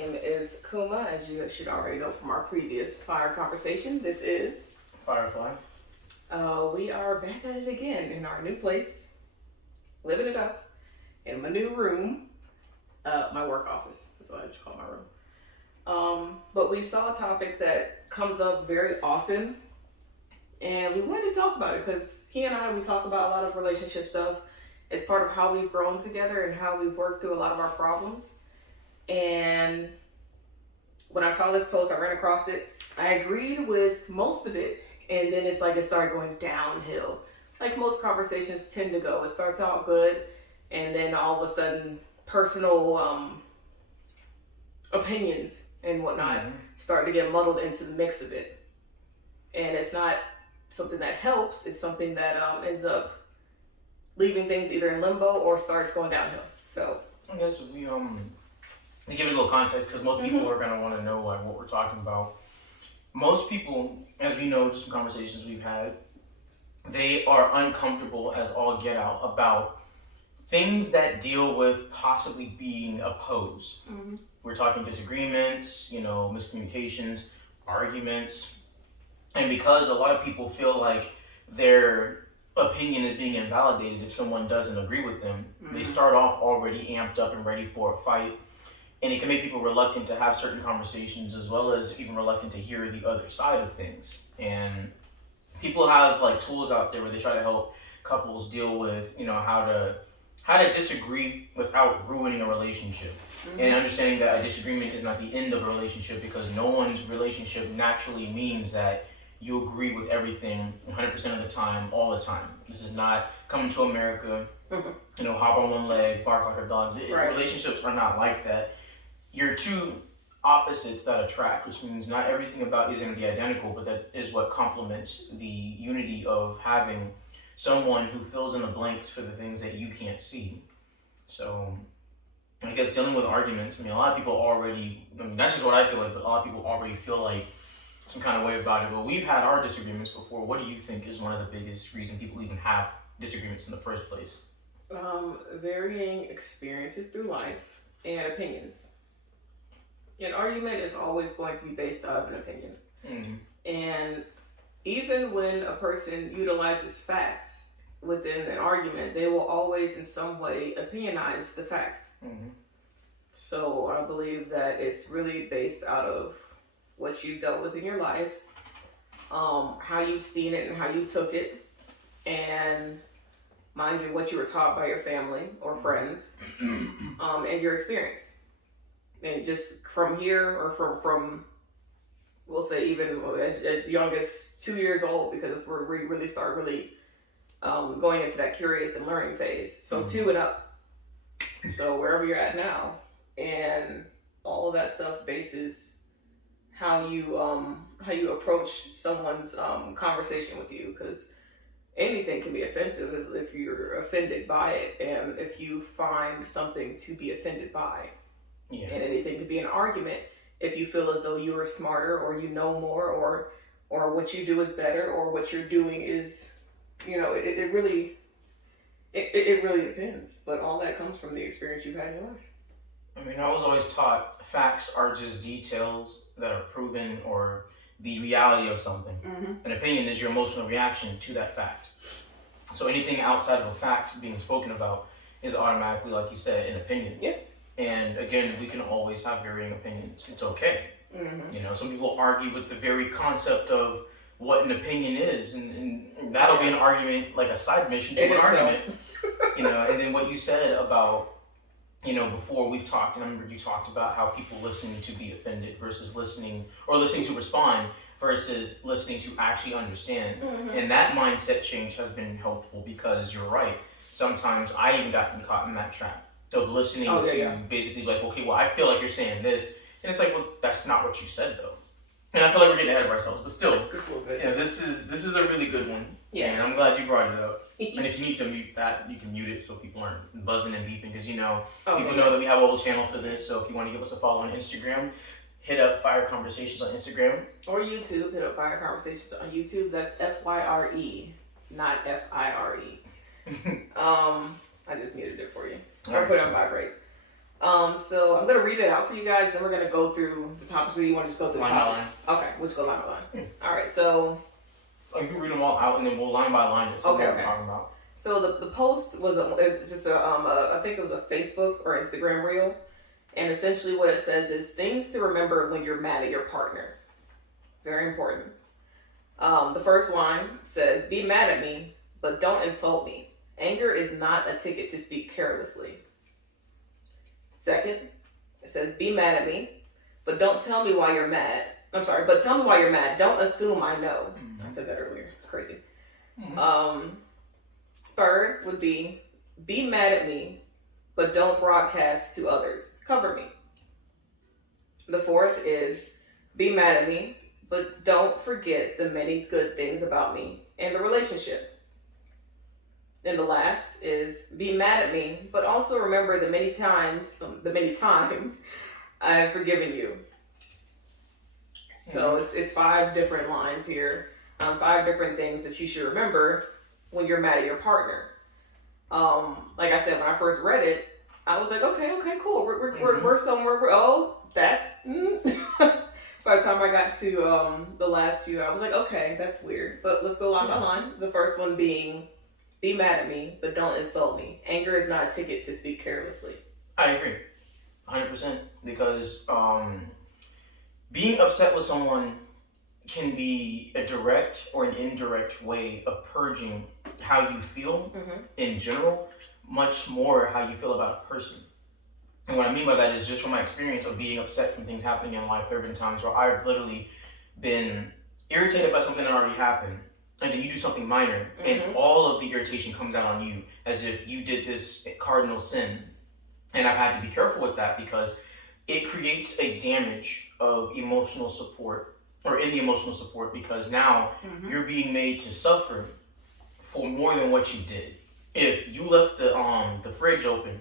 name is Kuma, as you should already know from our previous fire conversation. This is Firefly. We are back at it again in our new place, living it up in my new room, my work office. That's what I just call my room. But we saw a topic that comes up very often, and we wanted to talk about it because he and I, we talk about a lot of relationship stuff. It's part of how we've grown together and how we've worked through a lot of our problems. And when I saw this post, I ran across it. I agreed with most of it, and then it's like it started going downhill. Like most conversations tend to go. It starts out good, and then all of a sudden, personal opinions and whatnot start to get muddled into the mix of it. And it's not something that helps. It's something that ends up leaving things either in limbo or starts going downhill. So I guess we to give it a little context, because most people are gonna want to know like what we're talking about. Most people, as we know, just from conversations we've had, they are uncomfortable as all get out about things that deal with possibly being opposed. We're talking disagreements, miscommunications, arguments, and because a lot of people feel like their opinion is being invalidated if someone doesn't agree with them, they start off already amped up and ready for a fight. And it can make people reluctant to have certain conversations, as well as even reluctant to hear the other side of things. And people have like tools out there where they try to help couples deal with, how to disagree without ruining a relationship. And understanding that a disagreement is not the end of a relationship, because no one's relationship naturally means that you agree with everything 100% of the time, all the time. This is not coming to America, hop on one leg, bark like a dog. Right. Relationships are not like that. You're two opposites that attract, which means not everything about you is going to be identical, but that is what complements the unity of having someone who fills in the blanks for the things that you can't see. So I guess dealing with arguments, a lot of people already, that's just what I feel like, but a lot of people already feel like some kind of way about it. But we've had our disagreements before. What do you think is one of the biggest reasons people even have disagreements in the first place? Varying experiences through life and opinions. An argument is always going to be based out of an opinion. And even when a person utilizes facts within an argument, they will always in some way opinionize the fact. So I believe that it's really based out of what you've dealt with in your life, how you've seen it and how you took it, and mind you, what you were taught by your family or friends, and your experience. And just from here, or from we'll say even as young as 2 years old, because that's where we really start going into that curious and learning phase. So 2 and up. So wherever you're at now, and all of that stuff bases how you approach someone's conversation with you, because anything can be offensive if you're offended by it, and if you find something to be offended by. And anything could be an argument if you feel as though you are smarter, or you know more, or what you do is better, or what you're doing is, it really depends. But all that comes from the experience you've had in your life. I was always taught facts are just details that are proven, or the reality of something. An opinion is your emotional reaction to that fact. So anything outside of a fact being spoken about is automatically, like you said, an opinion. And again, we can always have varying opinions. It's okay. Some people argue with the very concept of what an opinion is, and that'll be an argument, like a side mission to an argument. And then what you said about, before we've talked, and I remember you talked about how people listen to be offended versus listening to respond versus listening to actually understand. And that mindset change has been helpful, because you're right. Sometimes I even gotten caught in that trap of listening to basically like, okay, well, I feel like you're saying this. And it's like, well, that's not what you said though. And I feel like we're getting ahead of ourselves, but still, Just a little bit. this is a really good one. And I'm glad you brought it up. And if you need to mute that, you can mute it so people aren't buzzing and beeping, because people know that we have a whole channel for this. So if you want to give us a follow on Instagram, hit up Fire Conversations on Instagram. Or YouTube, hit up Fire Conversations on YouTube. That's FYRE, not FIRE. I just muted it for you. Or put it on vibrate. So I'm gonna read it out for you guys. Then we're gonna go through the topics. So you want to just go through line the topics? by line. Okay, we'll just go line by line. All right. So you can read them all out, and then we'll line by line just see what we're talking about. So the post was just I think it was a Facebook or Instagram reel, and essentially what it says is things to remember when you're mad at your partner. Very important. The first line says, "Be mad at me, but don't insult me. Anger is not a ticket to speak carelessly." Second, it says, "Be mad at me, but don't tell me why you're mad. I'm sorry, but tell me why you're mad. Don't assume I know." Mm-hmm. I said that earlier. Crazy. Mm-hmm. Third would be mad at me, but don't broadcast to others. Cover me. The fourth is, be mad at me, but don't forget the many good things about me and the relationship. And the last is, be mad at me, but also remember the many times I've forgiven you. So it's 5 different lines here, 5 different things that you should remember when you're mad at your partner. Like I said, when I first read it, I was like, okay, cool. We're somewhere. By the time I got to the last few, I was like, okay, that's weird. But let's go line by line. The first one being, be mad at me, but don't insult me. Anger is not a ticket to speak carelessly. I agree, 100%. Because being upset with someone can be a direct or an indirect way of purging how you feel in general, much more how you feel about a person. And what I mean by that is just from my experience of being upset from things happening in life. There have been times where I've literally been irritated by something that already happened, and then you do something minor, and all of the irritation comes out on you as if you did this cardinal sin. And I've had to be careful with that because it creates a damage of emotional support, or in the emotional support, because now you're being made to suffer for more than what you did. If you left the fridge open,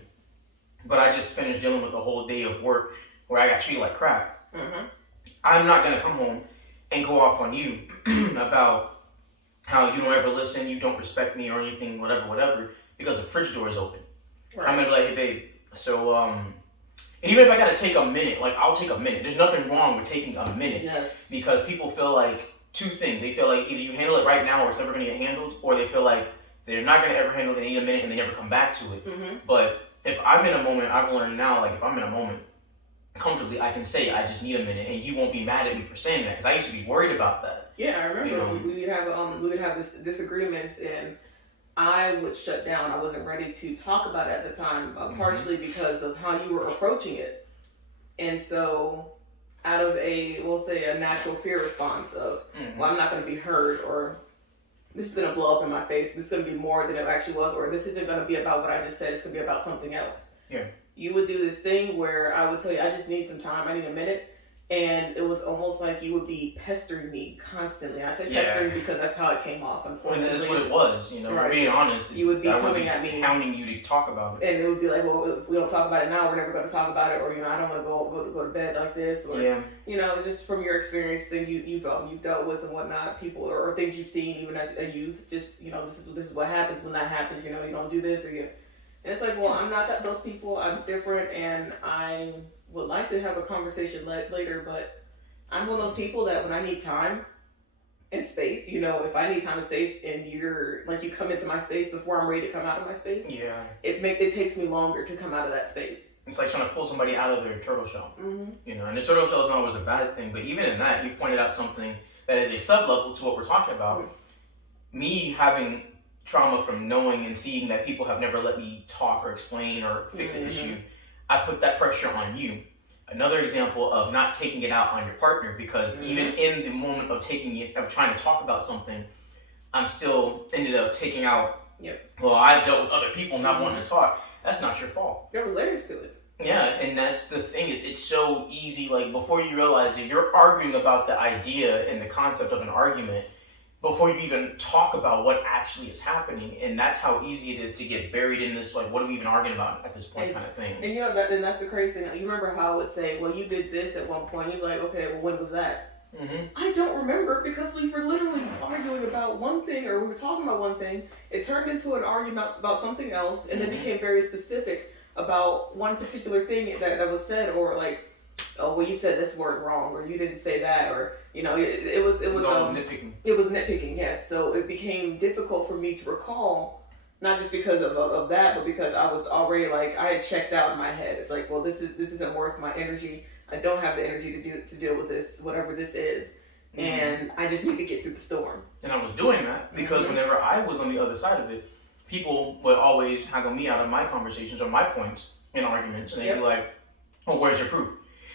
but I just finished dealing with a whole day of work where I got treated like crap, I'm not gonna come home and go off on you about how you don't ever listen, you don't respect me or anything, whatever, because the fridge door is open. Right. I'm gonna be like, hey babe, so and even if I gotta take a minute, like I'll take a minute. There's nothing wrong with taking a minute. Yes. Because people feel like 2 things. They feel like either you handle it right now or it's never gonna get handled, or they feel like they're not gonna ever handle it, they need a minute and they never come back to it. But if I'm in a moment, I've learned now, like if I'm in a moment, comfortably, I can say I just need a minute, and you won't be mad at me for saying that, because I used to be worried about that. Yeah, I remember we would have this disagreements, and I would shut down. I wasn't ready to talk about it at the time, partially because of how you were approaching it, and so out of a natural fear response of, well, I'm not going to be heard, or this is going to blow up in my face. This is going to be more than it actually was, or this isn't going to be about what I just said. It's going to be about something else. Yeah. You would do this thing where I would tell you, I just need some time. I need a minute. And it was almost like you would be pestering me constantly. I say pestering because that's how it came off, unfortunately. And that's what it was, right. Being honest. You would be coming at me, hounding you to talk about it. And it would be like, well, if we don't talk about it now, we're never going to talk about it. Or, I don't want to go to bed like this. Or, just from your experience, things you've dealt with and whatnot, people, or things you've seen even as a youth, just, this is what happens when that happens. You don't do this, or you. And it's like, well, I'm not those people. I'm different, and I would like to have a conversation later, but I'm one of those people that when I need time and space, if I need time and space, and you're like, you come into my space before I'm ready to come out of my space, it takes me longer to come out of that space. It's like trying to pull somebody out of their turtle shell, and the turtle shell is not always a bad thing, but even in that, you pointed out something that is a sub-level to what we're talking about. Me having trauma from knowing and seeing that people have never let me talk or explain or fix an issue, I put that pressure on you. Another example of not taking it out on your partner, because even in the moment of trying to talk about something, I'm still ended up taking out, well, I've dealt with other people not wanting to talk. That's not your fault. There was layers to it. Yeah, and that's the thing, is it's so easy, like before you realize it, you're arguing about the idea and the concept of an argument before you even talk about what actually is happening, and that's how easy it is to get buried in this, like, what are we even arguing about at this point kind of thing. And that's the crazy thing. You remember how I would say, well, you did this at one point. You'd be like, okay, well, when was that? I don't remember, because we were literally arguing about one thing, or we were talking about one thing. It turned into an argument about something else, and then became very specific about one particular thing that was said, or like, oh, well, you said this word wrong, or you didn't say that, or it was nitpicking. It was nitpicking, yes. So it became difficult for me to recall, not just because of that, but because I was already like, I had checked out in my head. It's like, well, this isn't worth my energy. I don't have the energy to deal with this, whatever this is, and I just need to get through the storm. And I was doing that because whenever I was on the other side of it, people would always haggle me out of my conversations or my points in arguments, and they'd be like, "Oh, where's your proof?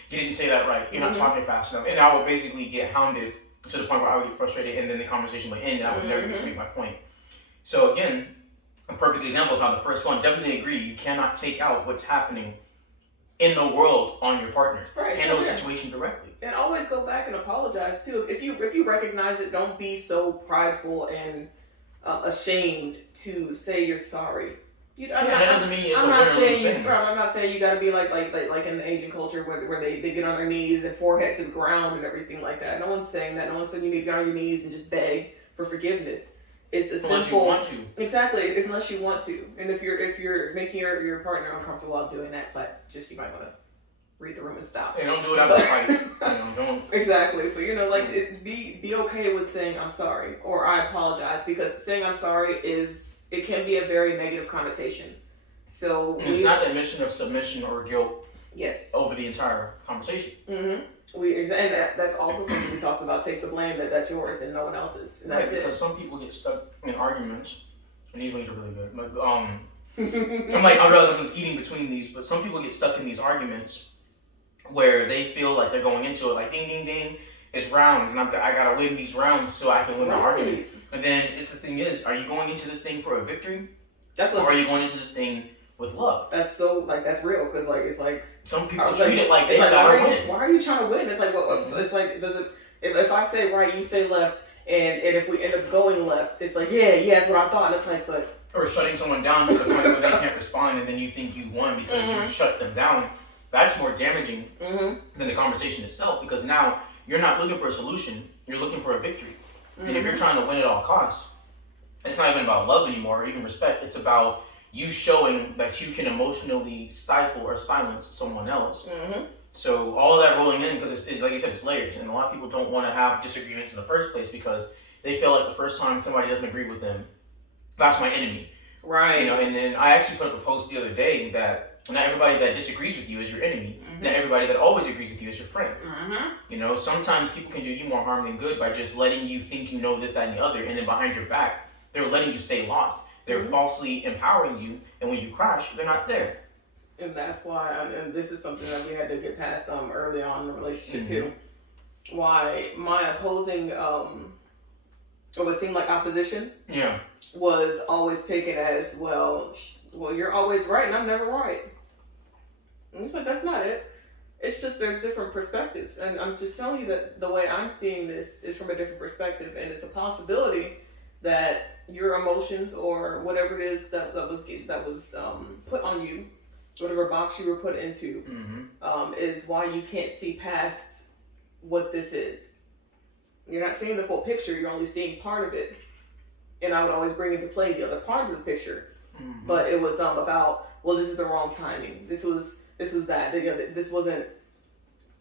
You didn't say that right. You're not talking fast enough." And I would basically get hounded to the point where I would get frustrated, and then the conversation would end, and I would never get to make my point. So again, a perfect example of how the first one, definitely agree. You cannot take out what's happening in the world on your partner. Right. Handle the situation directly. And always go back and apologize too. If you recognize it, don't be so prideful and ashamed to say you're sorry. That doesn't mean it's I'm a not win or saying lose thing. I'm not saying you got to be like in the Asian culture where they get on their knees and forehead to the ground and everything like that. No one's saying that. No one's saying you need to get on your knees and just beg for forgiveness. It's a unless simple. You want to. Exactly, unless you want to, and if you're making your partner uncomfortable while doing that, you might want to read the room and stop. Hey, don't do it out of spite. Don't. Exactly, but be okay with saying I'm sorry or I apologize, because saying I'm sorry it can be a very negative connotation. So it's not the admission of submission or guilt. Yes. Over the entire conversation. And that's also something we talked about. Take the blame that's yours and no one else's. And that's because it. some people get stuck in arguments, and these ones are really good. I realize I'm just eating between these, but some people get stuck in these arguments where they feel like they're going into it like ding ding ding, it's rounds, and I gotta win these rounds so I can win the argument. And then the thing is, are you going into this thing for a victory? Or are you going into this thing with love? That's that's real, because it's like some people treat it like they gotta win. Why are you trying to win? It's like, well, it's like if I say right, you say left, and if we end up going left, it's like yeah, that's what I thought. And it's like, but or shutting someone down to the point where they can't respond, and then you think you won because you shut them down. That's more damaging than the conversation itself, because now you're not looking for a solution, you're looking for a victory. And if you're trying to win at all costs, it's not even about love anymore or even respect. It's about you showing that you can emotionally stifle or silence someone else. So all of that rolling in, because it's like you said, it's layers. And a lot of people don't want to have disagreements in the first place because they feel like the first time somebody doesn't agree with them, that's my enemy. Right. And then I actually put up a post the other day that not everybody that disagrees with you is your enemy. Not everybody that always agrees with you is your friend. Sometimes people can do you more harm than good by just letting you think you know this, that, and the other, and then behind your back, they're letting you stay lost. They're falsely empowering you, and when you crash, they're not there. And that's why, and this is something that we had to get past early on in the relationship too. Why my opposing, or what seemed like opposition, was always taken as, well, you're always right and I'm never right. And it's like, that's not it. It's just there's different perspectives, and I'm just telling you that the way I'm seeing this is from a different perspective, and it's a possibility that your emotions or whatever it is that was put on you, whatever box you were put into, is why you can't see past what this is. You're not seeing the full picture, you're only seeing part of it. And I would always bring into play the other part of the picture. But it was about, well, this is the wrong timing. This was that. This wasn't,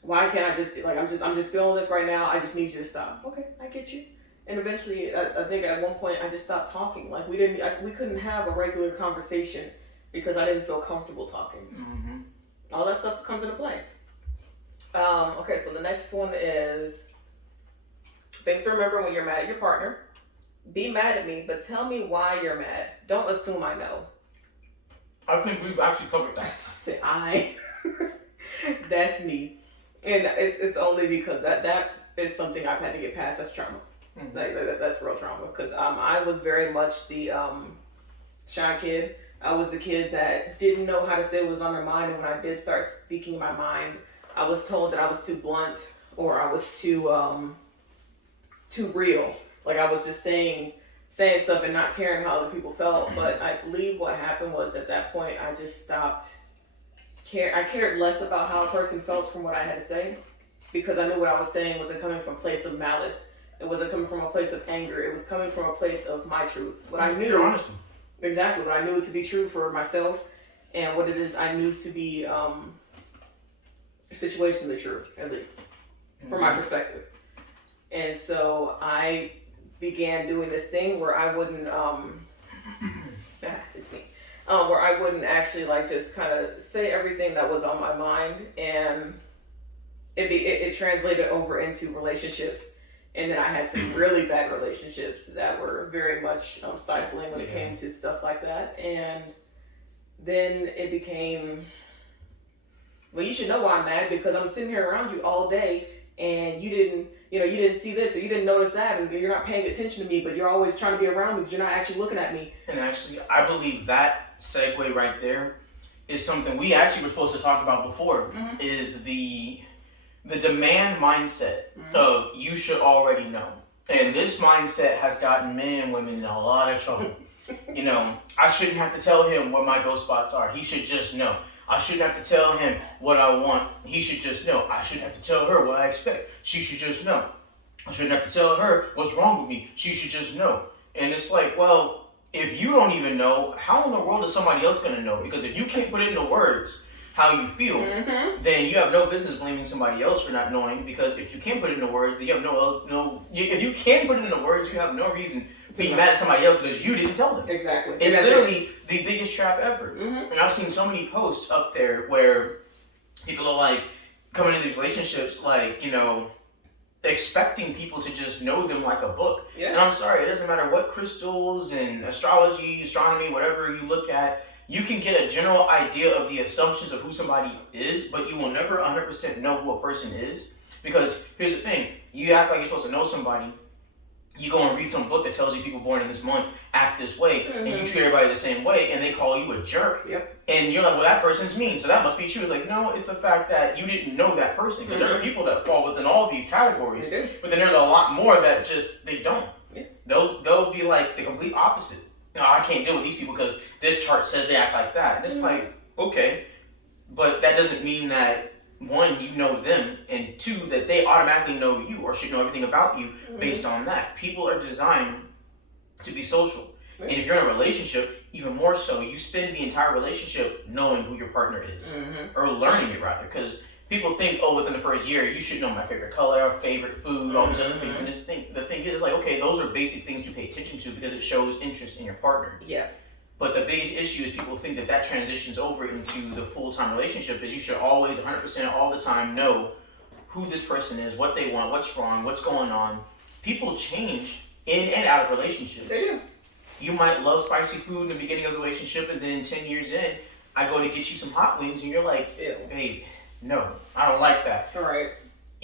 why can't I just be like, I'm just feeling this right now, I just need you to stop. Okay, I get you. And eventually, I think at one point I just stopped talking. Like we couldn't have a regular conversation because I didn't feel comfortable talking. All that stuff comes into play. Okay, so the next one is things to remember when you're mad at your partner. Be mad at me, but tell me why you're mad. Don't assume I know. I think we've actually covered that. I that's me, and it's only because that is something I've had to get past. That's trauma. That's real trauma, because I was very much the shy kid. I was the kid that didn't know how to say what was on their mind, and when I did start speaking my mind, I was told that I was too blunt or I was too real. Like I was just saying stuff and not caring how other people felt. But I believe what happened was at that point I just stopped I cared less about how a person felt from what I had to say, because I knew what I was saying wasn't coming from a place of malice. It wasn't coming from a place of anger. It was coming from a place of my truth. What I knew, pure honesty. Exactly, what I knew to be true for myself and what it is I knew to be situationally true, at least from my perspective. And so I began doing this thing where I wouldn't it's me. Where I wouldn't actually like just kind of say everything that was on my mind, and it translated over into relationships. And then I had some really bad relationships that were very much stifling when it came to stuff like that. And then it became, well, you should know why I'm mad, because I'm sitting here around you all day and you didn't see this or you didn't notice that, and you're not paying attention to me, but you're always trying to be around me, but you're not actually looking at me. And actually, I believe that segue right there is something we actually were supposed to talk about before, is the demand mindset of you should already know. And this mindset has gotten men and women in a lot of trouble. I shouldn't have to tell him where my ghost spots are. He should just know. I shouldn't have to tell him what I want. He should just know. I shouldn't have to tell her what I expect. She should just know. I shouldn't have to tell her what's wrong with me. She should just know. And it's like, well, if you don't even know, how in the world is somebody else going to know? Because if you can't put it into words how you feel, then you have no business blaming somebody else for not knowing. Because if you can't put it into words, then you have if you can't put it into words, you have no reason to be mad at somebody else because you didn't tell them. Exactly. It's literally the biggest trap ever. And I've seen so many posts up there where people are like coming into these relationships like, expecting people to just know them like a book. Yeah. And I'm sorry, it doesn't matter what crystals and astrology, astronomy, whatever you look at, you can get a general idea of the assumptions of who somebody is, but you will never 100% know who a person is. Because here's the thing, you act like you're supposed to know somebody, you go and read some book that tells you people born in this month act this way, and you treat everybody the same way, and they call you a jerk. Yep. And you're like, well, that person's mean, so that must be true. It's like, no, it's the fact that you didn't know that person. Because there are people that fall within all these categories, but then there's a lot more that just, they don't. Yeah. They'll be like the complete opposite. No, I can't deal with these people because this chart says they act like that. And it's like, okay, but that doesn't mean that, one, you know them, and two, that they automatically know you or should know everything about you based on that. People are designed to be social. And if you're in a relationship, even more so, you spend the entire relationship knowing who your partner is, or learning it rather, because people think, oh, within the first year, you should know my favorite color, favorite food, all these other things. And the thing is, it's like, okay, those are basic things to pay attention to because it shows interest in your partner. Yeah. But the biggest issue is people think that transitions over into the full-time relationship, is you should always, 100% all the time, know who this person is, what they want, what's wrong, what's going on. People change in and out of relationships. They do. You might love spicy food in the beginning of the relationship, and then 10 years in, I go to get you some hot wings, and you're like, babe, no, I don't like that. All right.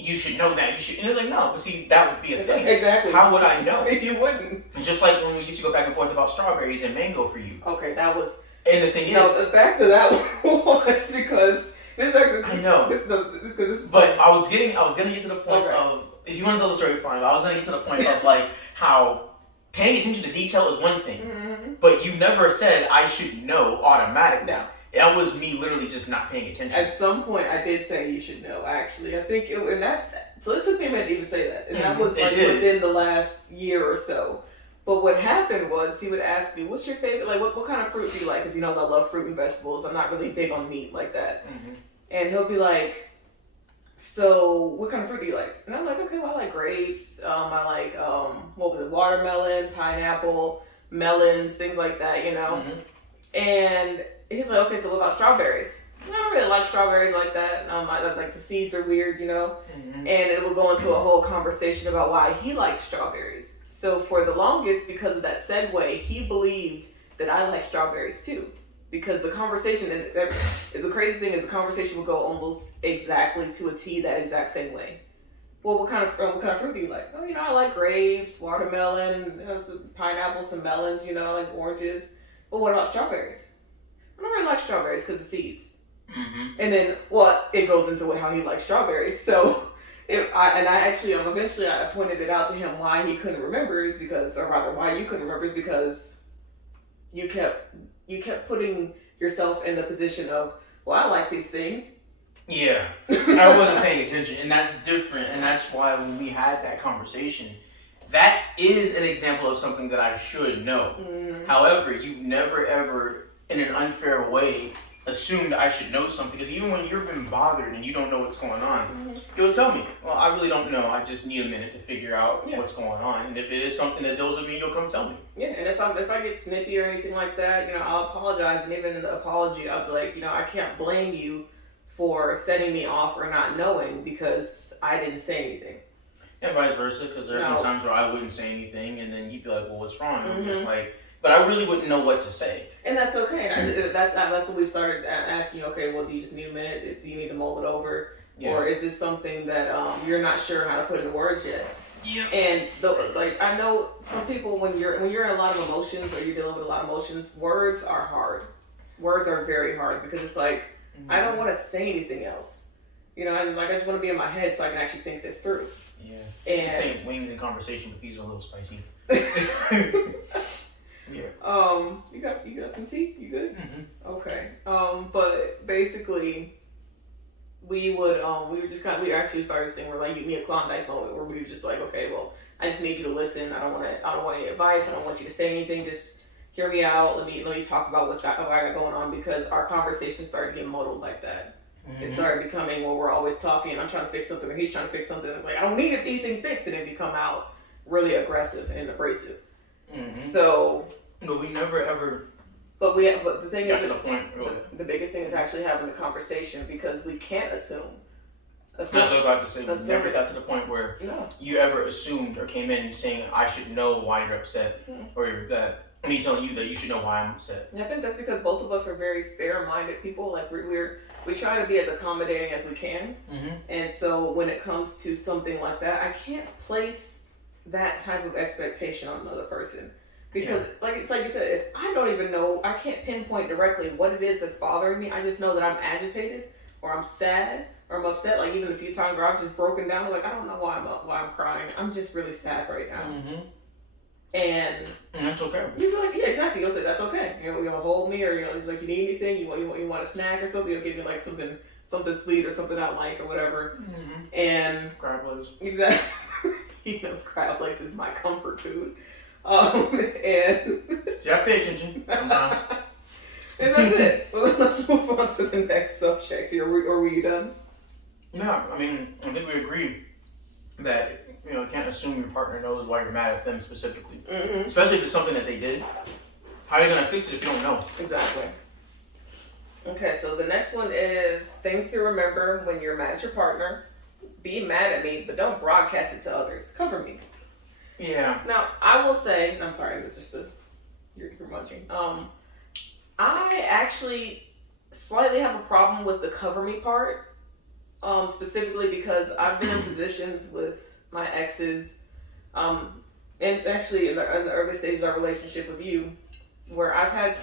You should know that. You should. And they're like, no, but see, that would be a thing. Exactly. How would I know? You wouldn't. And just like when we used to go back and forth about strawberries and mango for you. Okay, that was. And the thing is, no, the fact of that was because this. I know. This. But I was gonna get to the point of. If you want to tell the story, fine. But I was gonna get to the point of like how paying attention to detail is one thing, but you never said I should know automatically. No. That was me literally just not paying attention. At some point, I did say you should know, actually. I think so it took me a minute to even say that. And that was like within the last year or so. But what happened was he would ask me, what's your favorite, like what kind of fruit do you like? Because he knows I love fruit and vegetables. I'm not really big on meat like that. And he'll be like, so what kind of fruit do you like? And I'm like, okay, well, I like grapes. I like, watermelon, pineapple, melons, things like that, And he's like, okay, so what about strawberries? I don't really like strawberries like that. Like the seeds are weird, And it will go into a whole conversation about why he likes strawberries. So for the longest, because of that segue, he believed that I like strawberries too. Because the conversation, and the crazy thing is the conversation would go almost exactly to a T that exact same way. Well, what kind of fruit do you like? Oh, I like grapes, watermelon, some pineapple, some melons, I like oranges. But what about strawberries? I don't really like strawberries because of seeds. And then, it goes into how he likes strawberries. So, eventually I pointed it out to him why he couldn't remember is because, or rather, why you couldn't remember is because you kept putting yourself in the position of, well, I like these things. Yeah, I wasn't paying attention, and that's different, and that's why when we had that conversation, that is an example of something that I should know. However, you've never ever, in an unfair way, assume that I should know something, because even when you've been bothered and you don't know what's going on, you'll tell me, well, I really don't know, I just need a minute to figure out what's going on, and if it is something that deals with me, you'll come tell me. Yeah, and if I get snippy or anything like that, I'll apologize, and even in the apology, I'll be like, I can't blame you for setting me off or not knowing because I didn't say anything. And vice versa, because there have been times where I wouldn't say anything, and then you'd be like, well, what's wrong? And I'm just like, but I really wouldn't know what to say. And that's okay. And that's when we started asking, okay, well, do you just need a minute? Do you need to mull it over? Yeah. Or is this something that you're not sure how to put into words yet? Yeah. And I know some people, when you're in a lot of emotions or you're dealing with a lot of emotions, words are hard. Words are very hard because it's like, I don't want to say anything else. And I just want to be in my head so I can actually think this through. Yeah. And saying wings in conversation, but these are a little spicy. Yeah. You got some tea? You good? Okay. But basically, we actually started this thing where like you need a Klondike moment where we were just like, okay, well, I just need you to listen. I don't want any advice. I don't want you to say anything. Just hear me out. Let me talk about what I got going on, because our conversation started getting muddled like that. It started becoming, well, we're always talking and I'm trying to fix something or he's trying to fix something. It's like, I don't need anything fixed, and it become out really aggressive and abrasive. So, but we never ever. But the thing is, to the point. The biggest thing is actually having the conversation, because we can't assume. That's what I'd like to say. We never got to the point where you ever assumed or came in saying, I should know why you're upset, or that me telling you that you should know why I'm upset. And I think that's because both of us are very fair-minded people. Like we try to be as accommodating as we can. And so when it comes to something like that, I can't place that type of expectation on another person. Because it's like you said, if I don't even know, I can't pinpoint directly what it is that's bothering me. I just know that I'm agitated or I'm sad or I'm upset. Like even a few times where I've just broken down, like I don't know why I'm crying. I'm just really sad right now. And that's okay. You'd be like, yeah, exactly. You'll say that's okay. You're gonna hold me, or like you need anything. You want a snack or something. You'll give me like something sweet or something I like or whatever. And crab legs. Exactly. Crab legs is my comfort food. And see, I pay attention sometimes. And that's it. Well, let's move on to the next subject here. Are we done? Yeah, I mean, I think we agree that you can't assume your partner knows why you're mad at them specifically, especially if it's something that they did. How are you gonna fix it if you don't know? Exactly. Okay, so the next one is things to remember when you're mad at your partner. Be mad at me, but don't broadcast it to others. Cover me. Yeah. Now, I will say, I'm sorry, you're munching. I actually slightly have a problem with the cover me part, specifically because I've been in positions with my exes, and actually in the early stages of our relationship with you, where I've had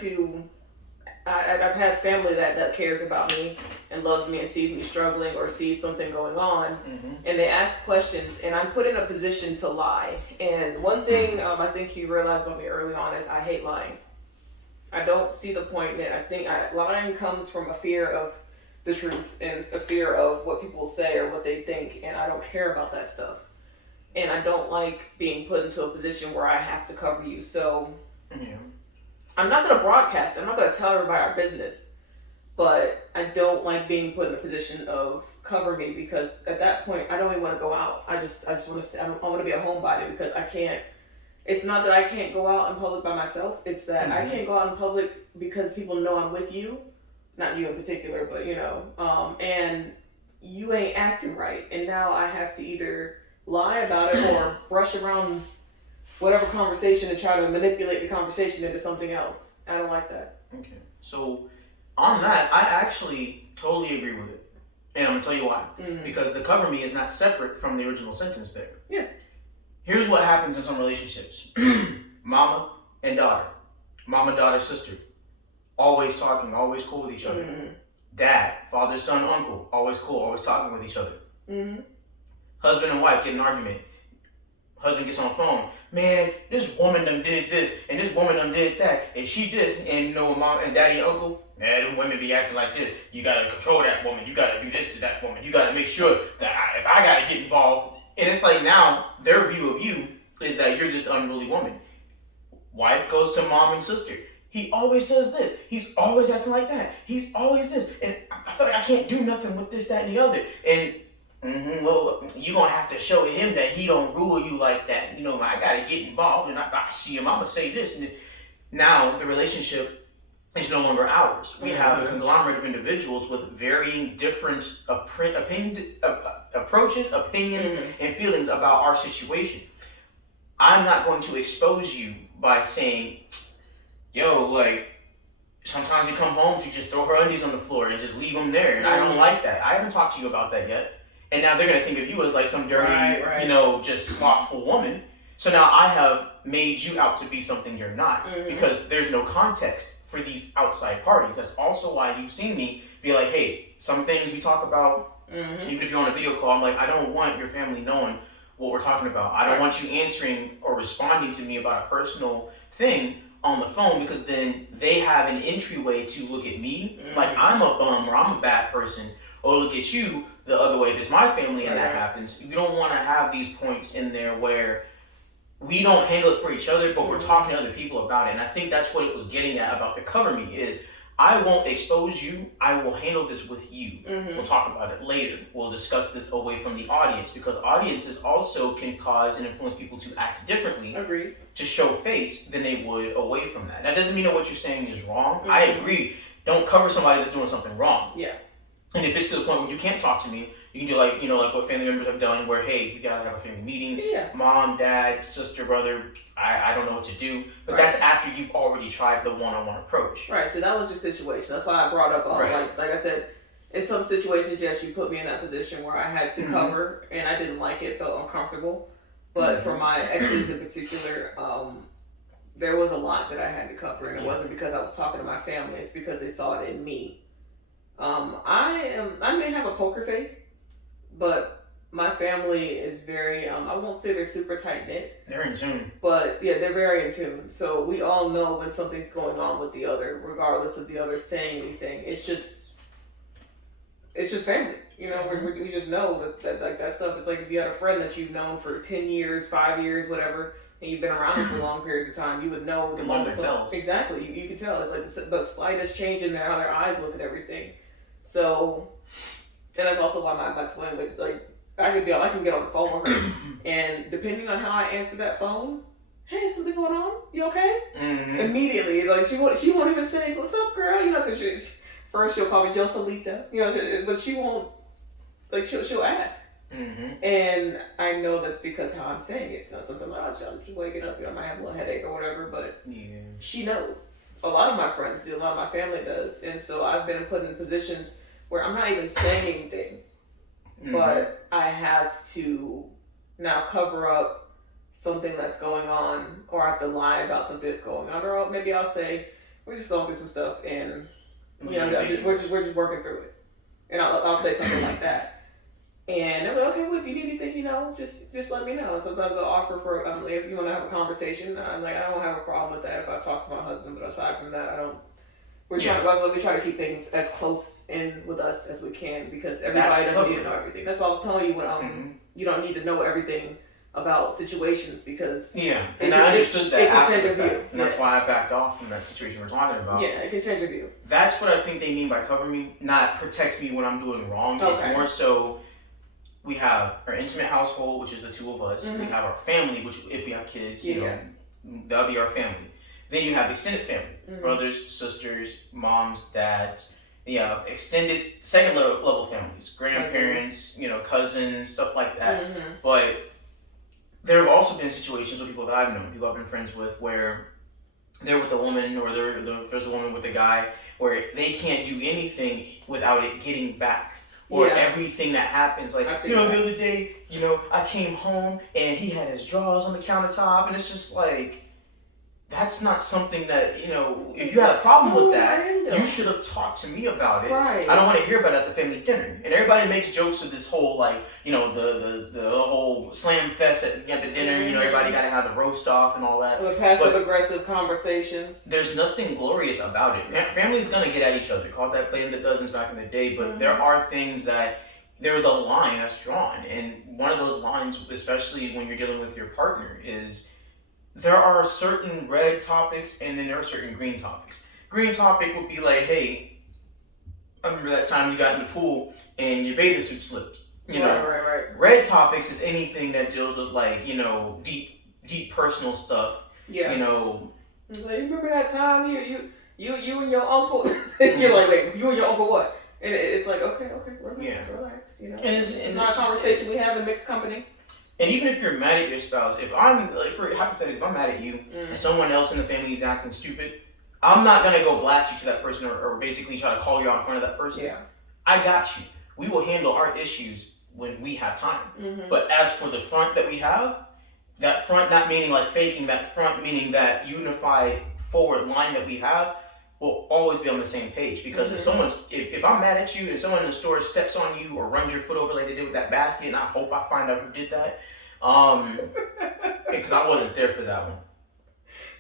family that cares about me and loves me and sees me struggling or sees something going on, and they ask questions, and I'm put in a position to lie. And one thing I think you realized about me early on is I hate lying. I don't see the point in it. I think lying comes from a fear of the truth and a fear of what people say or what they think, and I don't care about that stuff. And I don't like being put into a position where I have to cover you. So I'm not going to broadcast it. I'm not going to tell everybody our business. But I don't like being put in a position of cover me, because at that point, I don't even want to go out. I just want to stay. I want to be a homebody, because I can't. It's not that I can't go out in public by myself. It's that I can't go out in public because people know I'm with you. Not you in particular, but and you ain't acting right. And now I have to either lie about it or brush around whatever conversation and try to manipulate the conversation into something else. I don't like that. Okay. So on that, I actually totally agree with it. And I'm going to tell you why. Because the cover me is not separate from the original sentence there. Yeah. Here's what happens in some relationships. Mama and daughter. Mama, daughter, sister. Always talking, always cool with each other. Dad, father, son, uncle. Always cool, always talking with each other. Husband and wife get in an argument. Husband gets on the phone. Man, this woman done did this, and this woman done did that, and she this, and mom and daddy and uncle, man, them women be acting like this. You gotta control that woman. You gotta do this to that woman. You gotta make sure that if I gotta get involved. And it's like now, their view of you is that you're just an unruly woman. Wife goes to mom and sister. He always does this. He's always acting like that. He's always this. And I feel like I can't do nothing with this, that, and the other. And well, you gonna have to show him that he don't rule you like that. I gotta get involved, and if I see him, I'm gonna say this. And now the relationship is no longer ours. We have a conglomerate of individuals with varying different approaches, opinions, and feelings about our situation. I'm not going to expose you by saying, yo, like, sometimes you come home, she just throw her undies on the floor and just leave them there. And I don't like that. I haven't talked to you about that yet. And now they're going to think of you as like some dirty, just slothful woman. So now I have made you out to be something you're not because there's no context for these outside parties. That's also why you've seen me be like, hey, some things we talk about, even if you're on a video call, I'm like, I don't want your family knowing what we're talking about. I don't want you answering or responding to me about a personal thing on the phone because then they have an entryway to look at me like I'm a bum or I'm a bad person, or look at you the other way if it's my family and that happens. You don't want to have these points in there where we don't handle it for each other, but we're talking to other people about it. And I think that's what it was getting at about the cover me is I won't expose you. I will handle this with you. We'll talk about it later. We'll discuss this away from the audience because audiences also can cause and influence people to act differently to show face than they would away from that. That doesn't mean that what you're saying is wrong. I agree. Don't cover somebody that's doing something wrong. Yeah. And if it's to the point where you can't talk to me, you can do like, like what family members have done where, hey, we gotta have a family meeting. Yeah. Mom, dad, sister, brother, I don't know what to do. But that's after you've already tried the one-on-one approach. Right, so that was your situation. That's why I brought up, like I said, in some situations, yes, you put me in that position where I had to cover and I didn't like it, felt uncomfortable. But for my exes in particular, there was a lot that I had to cover, and it wasn't because I was talking to my family, it's because they saw it in me. I may have a poker face, but my family is very, I won't say they're super tight knit. They're in tune. But yeah, they're very in tune. So we all know when something's going on with the other, regardless of the other saying anything. It's just family. We just know that like that stuff. It's like if you had a friend that you've known for 10 years, 5 years, whatever, and you've been around them for long periods of time, you would know the moment. Exactly. You can tell. It's like the slightest change in how their eyes look at everything. So, and that's also why my twin would like, I can get on the phone with her, and depending on how I answer that phone, hey, something going on? You okay? Immediately, like she won't even say, "What's up, girl?" Because first she'll call me Joselita, but she won't. Like she'll ask, and I know that's because how I'm saying it. So sometimes I'm just waking up, I might have a little headache or whatever, but she knows. A lot of my friends do. A lot of my family does, and so I've been put in positions where I'm not even saying anything. But I have to now cover up something that's going on, or I have to lie about something that's going on, or maybe I'll say we're just going through some stuff, and we're just working through it, and I'll say something like that, and they're like, okay, well if you need anything, just let me know. Sometimes I'll offer for if you want to have a conversation. I'm like, I don't have a problem with that if I talk to my husband, but aside from that, I don't. We try to keep things as close in with us as we can because everybody doesn't need to know everything. That's why I was telling you when you don't need to know everything about situations because and I understood that it can change your view. And that's why I backed off from that situation we're talking about. Yeah, it can change your view. That's what I think they mean by cover me, not protect me when I'm doing wrong. Okay. It's more so we have our intimate household, which is the two of us. We have our family, which if we have kids, that'll be our family. Then you have extended family, brothers, sisters, moms, dads. You have extended second level families, grandparents, cousins, stuff like that. But there have also been situations with people that I've known, people I've been friends with, where they're with a woman or there's a woman with a guy where they can't do anything without it getting back. Or everything that happens, like, the other day, I came home and he had his drawers on the countertop, and it's just like, that's not something that, if you had a problem with that, you should have talked to me about it. Right. I don't want to hear about it at the family dinner. And everybody makes jokes of this whole, like, the whole slam fest at the dinner, everybody got to have the roast off and all that. The passive-aggressive conversations. There's nothing glorious about it. Family's going to get at each other. Called that play in the dozens back in the day, but there are things that there's a line that's drawn. And one of those lines, especially when you're dealing with your partner, is there are certain red topics and then there are certain green topics. Green topic would be like, hey, I remember that time you got in the pool and your bathing suit slipped. You know, right. Red topics is anything that deals with like, deep personal stuff. Yeah. You know, like, remember that time you and your uncle? You're like, wait, you and your uncle what? And it's like, okay, relax. You know, and it's not a conversation we have in mixed company. And even if you're mad at your spouse, if I'm like, for hypothetically, if I'm mad at you and someone else in the family is acting stupid, I'm not gonna go blast you to that person or basically try to call you out in front of that person. Yeah. I got you. We will handle our issues when we have time. Mm-hmm. But as for the front that we have, that front not meaning like faking, that front meaning that unified forward line that we have, will always be on the same page. Because if I'm mad at you and someone in the store steps on you or runs your foot over like they did with that basket, and I hope I find out who did that, because I wasn't there for that one.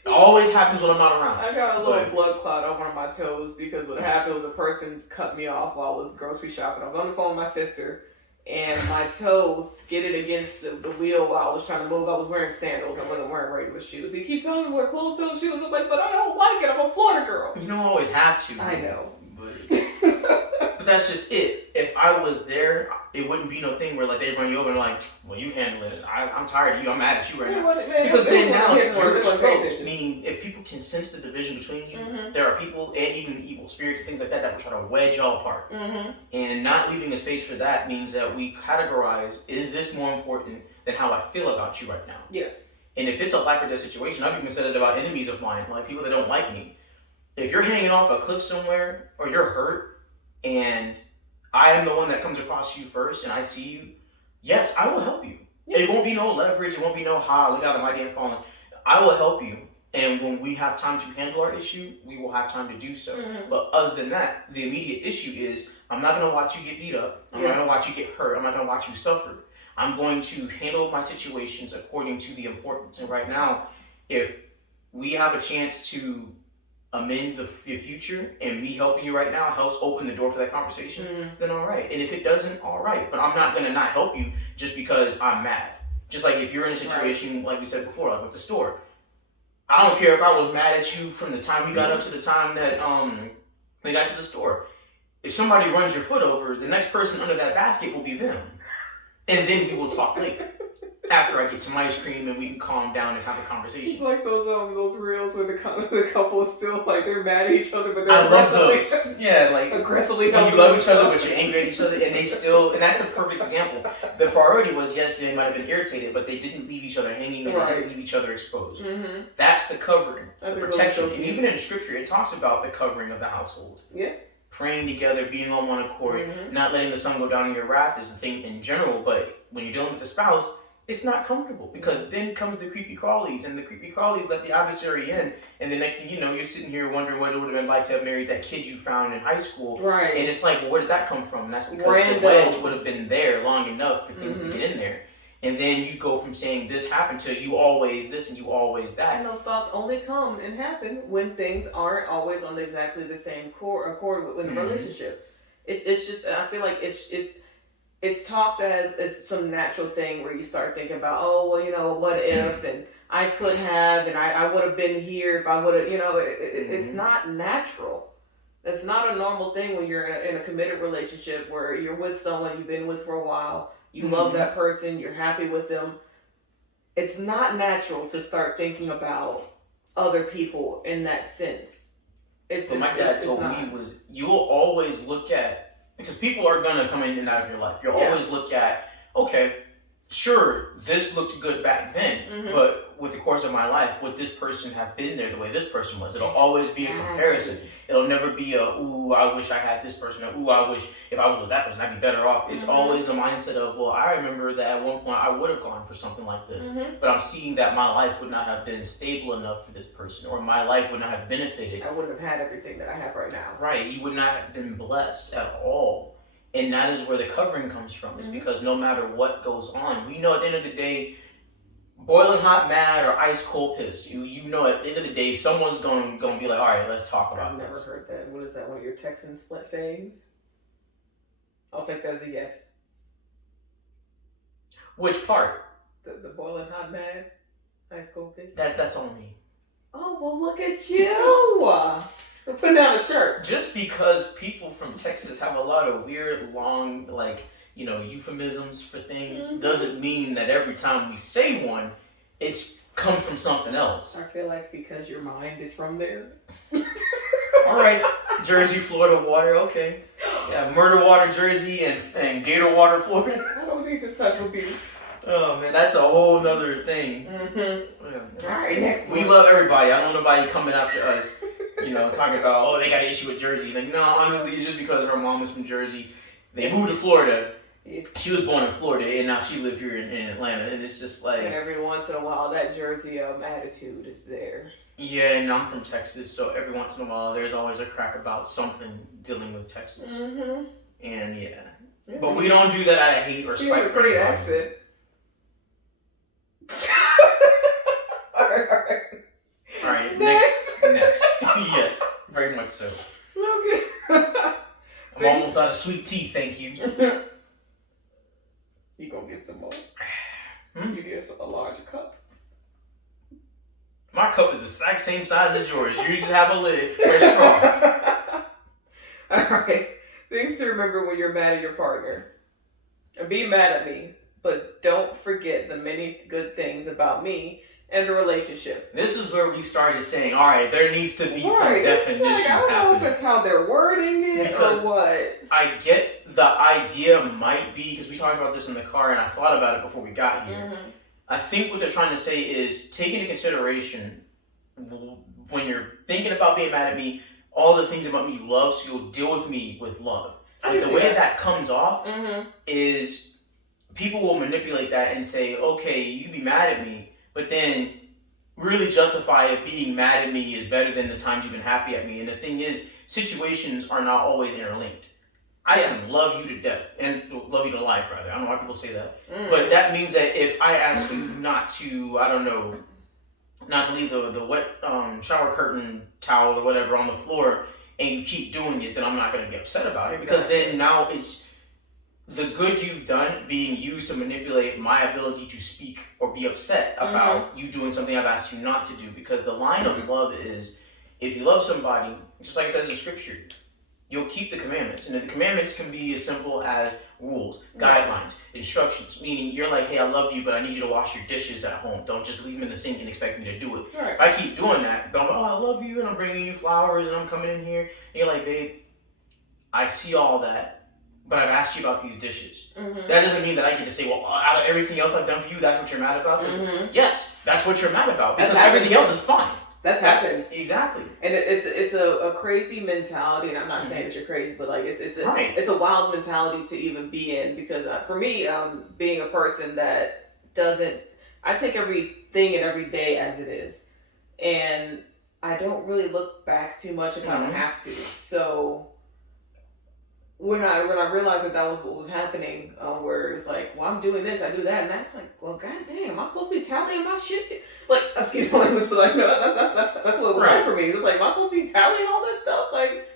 It always happens when I'm not around. I got a little blood clot on one of my toes because what happened was a person cut me off while I was grocery shopping. I was on the phone with my sister and my toe skidded against the wheel while I was trying to move. I was wearing sandals. I wasn't wearing regular shoes. He keep telling me wear closed-toe shoes. I'm like, but I don't like it. I'm a Florida girl. You don't always have to. I know. But that's just it. If I was there, it wouldn't be no thing where like they run you over and like, well, you handle it. I'm tired of you. I'm mad at you right now. Because then now you're exposed. Meaning, if people can sense the division between you, there are people and even evil spirits, things like that, that will try to wedge y'all apart. And not leaving a space for that means that we categorize: is this more important than how I feel about you right now? Yeah. And if it's a life or death situation, I've even said it about enemies of mine, like people that don't like me. If you're hanging off a cliff somewhere or you're hurt, and I am the one that comes across you first and I see you, yes, I will help you. Yeah. It won't be no leverage. It won't be no, look out, the mighty have fallen. I will help you. And when we have time to handle our issue, we will have time to do so. But other than that, the immediate issue is I'm not going to watch you get beat up. I'm not going to watch you get hurt. I'm not going to watch you suffer. I'm going to handle my situations according to the importance. And right now, if we have a chance to amend the future and me helping you right now helps open the door for that conversation, then all right. And if it doesn't, all right. But I'm not going to not help you just because I'm mad. Just like if you're in a situation, like we said before, like with the store. I don't care if I was mad at you from the time you got up to the time that they got to the store. If somebody runs your foot over, the next person under that basket will be them. And then we will talk later. After I get some ice cream and we can calm down and have a conversation. It's like those reels where the couple is still like they're mad at each other, but they're I love those. Yeah, like aggressively. When you love each other, but you're angry at each other, and they still. And that's a perfect example. The priority was yes, they might have been irritated, but they didn't leave each other hanging and they didn't leave each other exposed. That's the covering, the protection. Really, and even in Scripture, it talks about the covering of the household. Yeah. Praying together, being on one accord, not letting the sun go down in your wrath is the thing in general. But when you're dealing with the spouse, it's not comfortable because then comes the creepy crawlies, and the creepy crawlies let the adversary in, and the next thing you know, you're sitting here wondering what it would have been like to have married that kid you found in high school. Right. And it's like, well, where did that come from? And that's because the wedge would have been there long enough for things to get in there. And then you go from saying this happened to you always this and you always that. And those thoughts only come and happen when things aren't always on exactly the same accord with the relationship. It's just, I feel like it's talked as some natural thing where you start thinking about, oh, well, you know, what if, and I could have, and I would have been here if I would have, you know, it's not natural. It's not a normal thing when you're in a committed relationship where you're with someone you've been with for a while, you love that person, you're happy with them. It's not natural to start thinking about other people in that sense. What my dad told me was, you'll always look at, because people are going to come in and out of your life. You'll always look at, okay, sure, this looked good back then, but with the course of my life, would this person have been there the way this person was? It'll always be a comparison. It'll never be a, ooh, I wish I had this person, or ooh, I wish if I was with that person, I'd be better off. It's always the mindset of, well, I remember that at one point I would have gone for something like this, but I'm seeing that my life would not have been stable enough for this person, or my life would not have benefited. I wouldn't have had everything that I have right now. Right, you would not have been blessed at all. And that is where the covering comes from. Is because no matter what goes on, we know at the end of the day, boiling hot mad or ice cold pissed, you know at the end of the day, someone's going to be like, all right, let's talk about this. I've never heard that. What is that, one of your Texan sayings? I'll take that as a yes. Which part? The boiling hot mad? Ice cold piece. That's on me. Oh, well, look at you. We're putting down a shirt. Just because people from Texas have a lot of weird, long, euphemisms for things, doesn't mean that every time we say one, it comes from something else. I feel like because your mind is from there. All right, Jersey, Florida water, okay. Yeah, Murder Water, Jersey, and Gator Water, Florida. I don't think this type of abuse. Oh man, that's a whole nother thing. Yeah. All right, next we one. love everybody. I don't want nobody coming after us, talking about, they got an issue with Jersey. Like, no, honestly, it's just because her mom is from Jersey. They moved to Florida. She was born in Florida, and now she lives here in Atlanta, and it's just like... And every once in a while, that Jersey attitude is there. Yeah, and I'm from Texas, so every once in a while, there's always a crack about something dealing with Texas. And yeah. But we don't do that out of hate or spite. You have a great accent. All right, next. Yes, very much so. Okay. I'm almost out of sweet tea, thank you. You gonna get some more? You get a larger cup. My cup is the exact same size as yours. You just have a lid for a straw. Alright. Things to remember when you're mad at your partner. Be mad at me, but don't forget the many good things about me and the relationship. This is where we started saying, all right, there needs to be some definitions like, I don't know if it's how they're wording it or what. I get the idea might be, because we talked about this in the car and I thought about it before we got here. I think what they're trying to say is take into consideration when you're thinking about being mad at me, all the things about me you love, so you'll deal with me with love. But the way that comes off is people will manipulate that and say, okay, you can be mad at me, but then really justify it being mad at me is better than the times you've been happy at me. And the thing is, situations are not always interlinked. I can love you to death, and love you to life, rather. I don't know why people say that. But that means that if I ask you not to, not to leave the wet shower curtain towel or whatever on the floor, and you keep doing it, then I'm not going to be upset about it. Because then now it's the good you've done being used to manipulate my ability to speak or be upset about you doing something I've asked you not to do. Because the line of love is, if you love somebody, just like it says in scripture, you'll keep the commandments. And the commandments can be as simple as rules, guidelines, instructions, meaning you're like, hey, I love you, but I need you to wash your dishes at home. Don't just leave them in the sink and expect me to do it. If I keep doing that, then I'm like, oh, I love you, and I'm bringing you flowers, and I'm coming in here, and you're like, babe, I see all that, but I've asked you about these dishes. That doesn't mean that I get to say, well, out of everything else I've done for you, that's what you're mad about? Because yes, that's what you're mad about, because everything else is fine. That's happened. Exactly. And it's a crazy mentality, and I'm not saying that you're crazy, but like it's a wild mentality to even be in, because for me, being a person that I take everything and every day as it is, and I don't really look back too much if I don't have to. So when I realized that was what was happening, where it was like, well, I'm doing this, I do that, and that's like, well, goddamn, am I supposed to be tallying my shit too? Like, excuse my language, but like, no, that's what it was like for me. It's like, am I supposed to be tallying all this stuff? Like,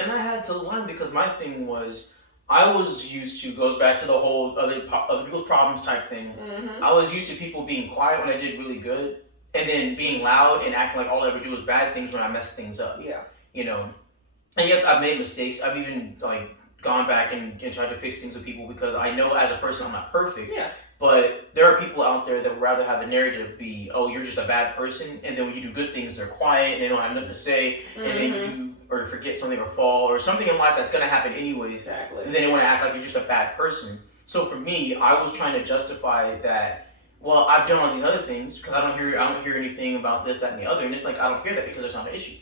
And I had to learn, because my thing was, I was used to, goes back to the whole other people's problems type thing. I was used to people being quiet when I did really good, and then being loud and acting like all I ever do is bad things when I mess things up. Yeah. And yes, I've made mistakes. I've even gone back and tried to fix things with people, because I know as a person I'm not perfect. Yeah. But there are people out there that would rather have a narrative be, oh, you're just a bad person, and then when you do good things, they're quiet and they don't have nothing to say, and then you do or forget something or fall or something in life that's gonna happen anyways. Exactly. And then they want to act like you're just a bad person. So for me, I was trying to justify that. Well, I've done all these other things because I don't hear anything about this, that, and the other, and it's like I don't hear that because there's not an issue.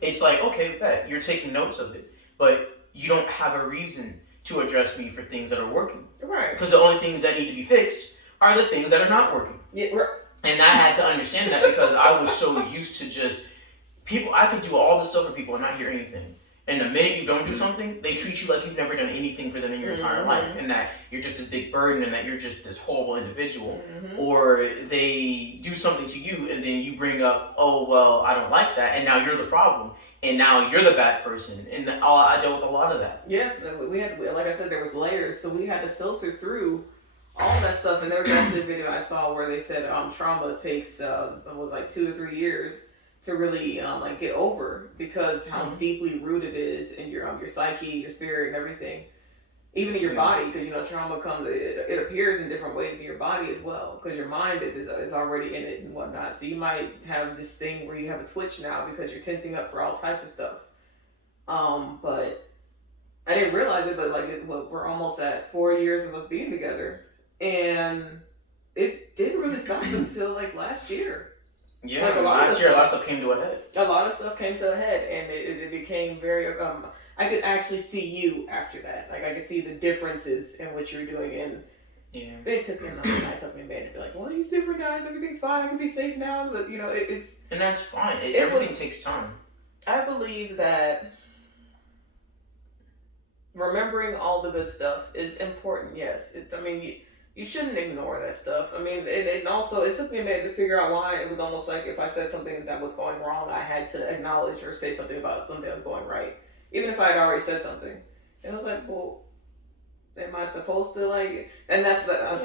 It's like, okay, bet you're taking notes of it, but you don't have a reason to address me for things that are working. Right. Because the only things that need to be fixed are the things that are not working. Yeah, right. And I had to understand that, because I was so used to just people. I could do all this stuff for people and not hear anything. And the minute you don't do something, they treat you like you've never done anything for them in your entire life, and that you're just this big burden, and that you're just this horrible individual. Or they do something to you, and then you bring up, oh, well, I don't like that, and now you're the problem. And now you're the bad person, and I dealt with a lot of that. Yeah, we had, like I said, there was layers, so we had to filter through all that stuff. And there was actually a video I saw where they said trauma takes it was like 2 to 3 years to really like get over, because how deeply rooted it is in your psyche, your spirit, and everything. Even in your body, because you know trauma comes, it appears in different ways in your body as well, because your mind is already in it and whatnot. So you might have this thing where you have a twitch now because you're tensing up for all types of stuff. But I didn't realize it, but like we're almost at 4 years of us being together, and it didn't really stop until like last year. Yeah, like last year a lot of stuff came to a head. A lot of stuff came to a head, and it became very I could actually see you after that. Like I could see the differences in what you're doing, and it took me nights up in bed to be like, well, he's different, guys. Everything's fine. I can be safe now. But you know, it's and that's fine. Everything takes time. I believe that remembering all the good stuff is important. Yes, you shouldn't ignore that stuff. I mean, and also it took me a minute to figure out why. It was almost like if I said something that was going wrong, I had to acknowledge or say something about something that was going right, even if I had already said something. And I was like, well, am I supposed to like? And that's what. I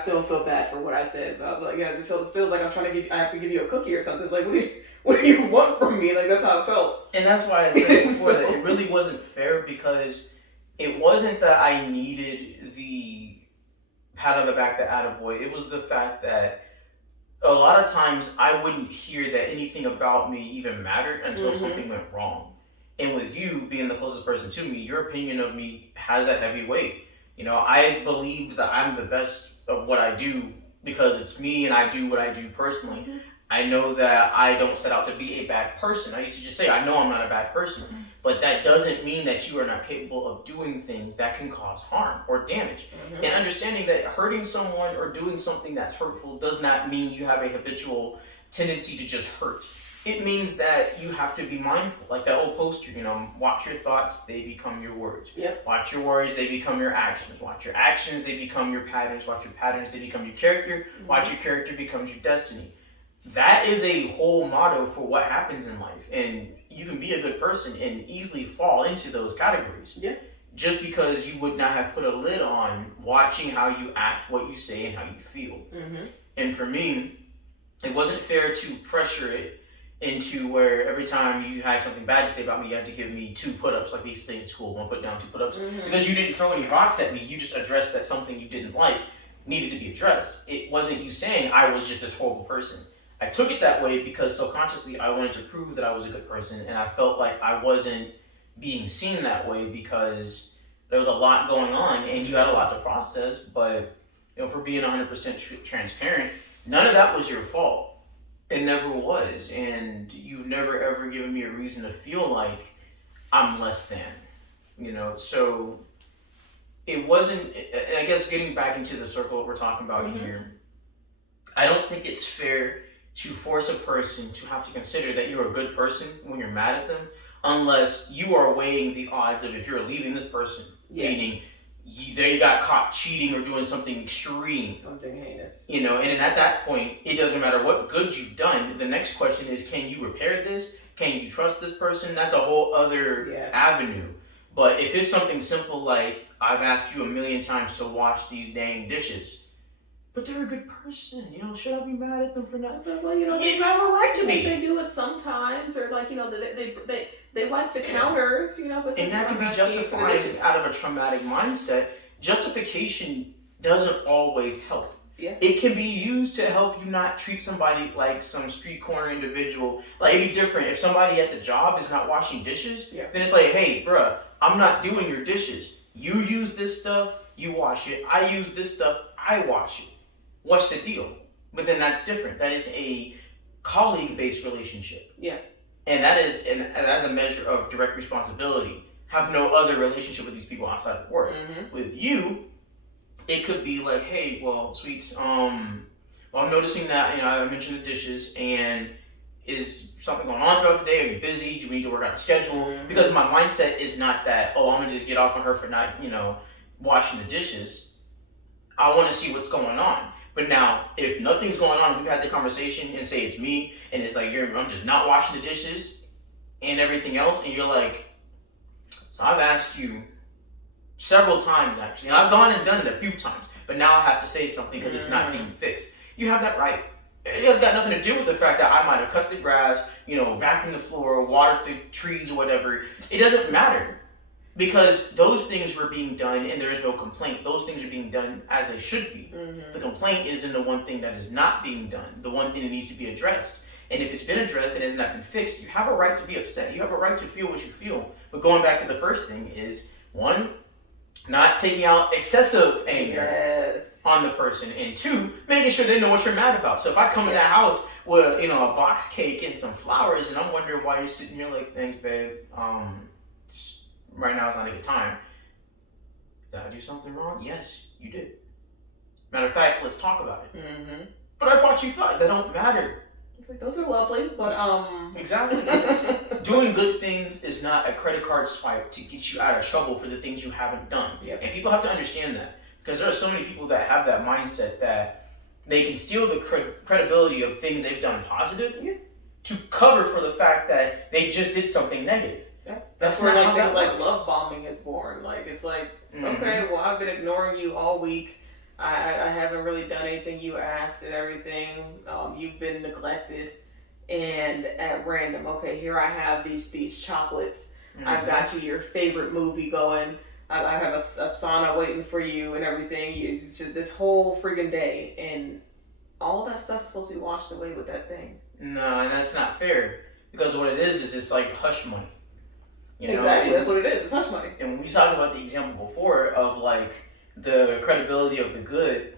still feel bad for what I said. But I was like, yeah, it feels like I'm trying to I have to give you a cookie or something. It's like, what do you want from me? Like that's how it felt. And that's why I said before that it really wasn't fair, because it wasn't that I needed the pat on the back, the attaboy. It was the fact that a lot of times I wouldn't hear that anything about me even mattered until something went wrong. And with you being the closest person to me, your opinion of me has a heavy weight. You know, I believe that I'm the best of what I do because it's me and I do what I do personally. I know that I don't set out to be a bad person. I used to just say, I know I'm not a bad person. But that doesn't mean that you are not capable of doing things that can cause harm or damage. And understanding that hurting someone or doing something that's hurtful does not mean you have a habitual tendency to just hurt. It means that you have to be mindful. Like that old poster, you know, watch your thoughts, they become your words. Watch your words, they become your actions. Watch your actions, they become your patterns. Watch your patterns, they become your character. Watch your character becomes your destiny. That is a whole motto for what happens in life. And you can be a good person and easily fall into those categories. Just because you would not have put a lid on watching how you act, what you say, and how you feel. And for me, it wasn't fair to pressure it into where every time you had something bad to say about me, you had to give me 2 put-ups, like we used to say in school, 1 foot down, 2 put-ups. Because you didn't throw any rocks at me, you just addressed that something you didn't like needed to be addressed. It wasn't you saying I was just this horrible person. I took it that way because subconsciously I wanted to prove that I was a good person, and I felt like I wasn't being seen that way because there was a lot going on and you had a lot to process. But you know, for being 100% transparent, none of that was your fault. It never was, and you've never ever given me a reason to feel like I'm less than, you know. So it wasn't. I guess getting back into the circle that we're talking about here, I don't think it's fair to force a person to have to consider that you're a good person when you're mad at them, unless you are weighing the odds of if you're leaving this person, meaning they got caught cheating or doing something extreme, something heinous, you know. And at that point, it doesn't matter what good you've done. The next question is, can you repair this? Can you trust this person? That's a whole other avenue. But if it's something simple like, I've asked you 1,000,000 times to wash these dang dishes, but they're a good person, you know, should I be mad at them for not? So, well, you know, you have a right to be. They do it sometimes, or like, you know, they wipe the counters, you know. But and that can be justified out of a traumatic mindset. Justification doesn't always help. It can be used to help you not treat somebody like some street corner individual. Like, it'd be different if somebody at the job is not washing dishes. Then it's like, hey, bruh, I'm not doing your dishes. You use this stuff, you wash it. I use this stuff, I wash it. What's the deal? But then that's different. That is a colleague-based relationship. And that's a measure of direct responsibility. Have no other relationship with these people outside of work. With you, it could be like, hey, well, sweets, I'm noticing that, you know, I mentioned the dishes, and is something going on throughout the day? Are you busy? Do we need to work out a schedule? Because my mindset is not that, oh, I'm gonna just get off on her for not, you know, washing the dishes. I want to see what's going on. But now, if nothing's going on, we've had the conversation and say it's me, and it's like, I'm just not washing the dishes and everything else, and you're like, so I've asked you several times actually. And I've gone and done it a few times, but now I have to say something because it's not being fixed. You have that right. It has got nothing to do with the fact that I might have cut the grass, vacuumed the floor, watered the trees or whatever. It doesn't matter. Because those things were being done and there is no complaint. Those things are being done as they should be. The complaint is in the one thing that is not being done, the one thing that needs to be addressed. And if it's been addressed and it has not been fixed, you have a right to be upset. You have a right to feel what you feel. But going back to the first thing is, one, not taking out excessive anger on the person. And two, making sure they know what you're mad about. So if I come in that house with, a box cake and some flowers and I'm wondering why you're sitting here like, thanks, babe. Right now is not a good time. Did I do something wrong? Yes, you did. Matter of fact, let's talk about it. But I bought you flowers. That don't matter. It's like, those are lovely, but Exactly. Doing good things is not a credit card swipe to get you out of trouble for the things you haven't done. Yep. And people have to understand that. Because there are so many people that have that mindset that they can steal the credibility of things they've done positive to cover for the fact that they just did something negative. That's where like things like love bombing is born. Like it's like, okay, well I've been ignoring you all week. I haven't really done anything you asked and everything. You've been neglected, and at random, okay, here I have these chocolates. I've got you your favorite movie going. I have a sauna waiting for you and everything. It's just this whole friggin' day, and all that stuff is supposed to be washed away with that thing. No, and that's not fair because what it is it's like hush money. Exactly, that's what it is. It's hush money. And when we talked about the example before of like the credibility of the good,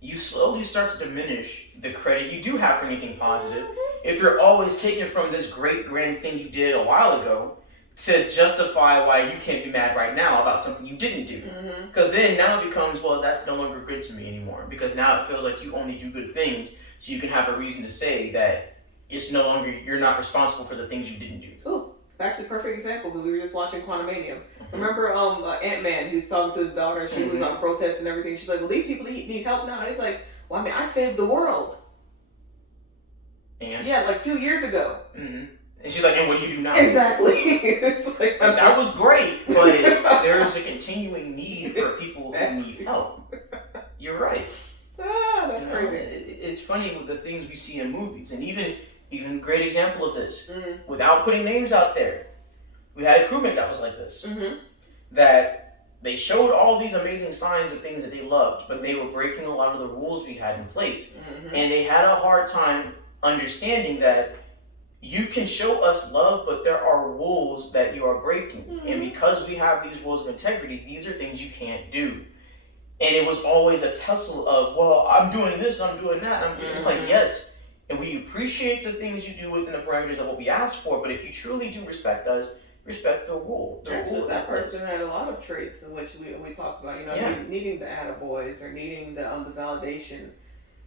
you slowly start to diminish the credit you do have for anything positive. If you're always taking from this great grand thing you did a while ago to justify why you can't be mad right now about something you didn't do. Because then now it becomes, well, that's no longer good to me anymore. Because now it feels like you only do good things, so you can have a reason to say that it's no longer, you're not responsible for the things you didn't do. Ooh. Actually, perfect example because we were just watching Quantumania. Remember Ant-Man who's talking to his daughter, she was on protest and everything. She's like, well, these people need help now. And he's like, well, I mean, I saved the world. And? Yeah, like 2 years ago. And she's like, and what do you do now? Exactly. It's like, that was great, but there's a continuing need for people who need help. You're right. That's crazy. It's funny with the things we see in movies, and even great example of this, without putting names out there, we had a crewmate that was like this, that they showed all these amazing signs of things that they loved, but they were breaking a lot of the rules we had in place, and they had a hard time understanding that you can show us love, but there are rules that you are breaking, and because we have these rules of integrity, these are things you can't do. And it was always a tussle of, well, I'm doing this, I'm doing that. It's like, yes, and we appreciate the things you do within the parameters of what we ask for, but if you truly do respect us, respect the rule. The rule that person had a lot of traits in which we talked about, needing the attaboys or needing the validation.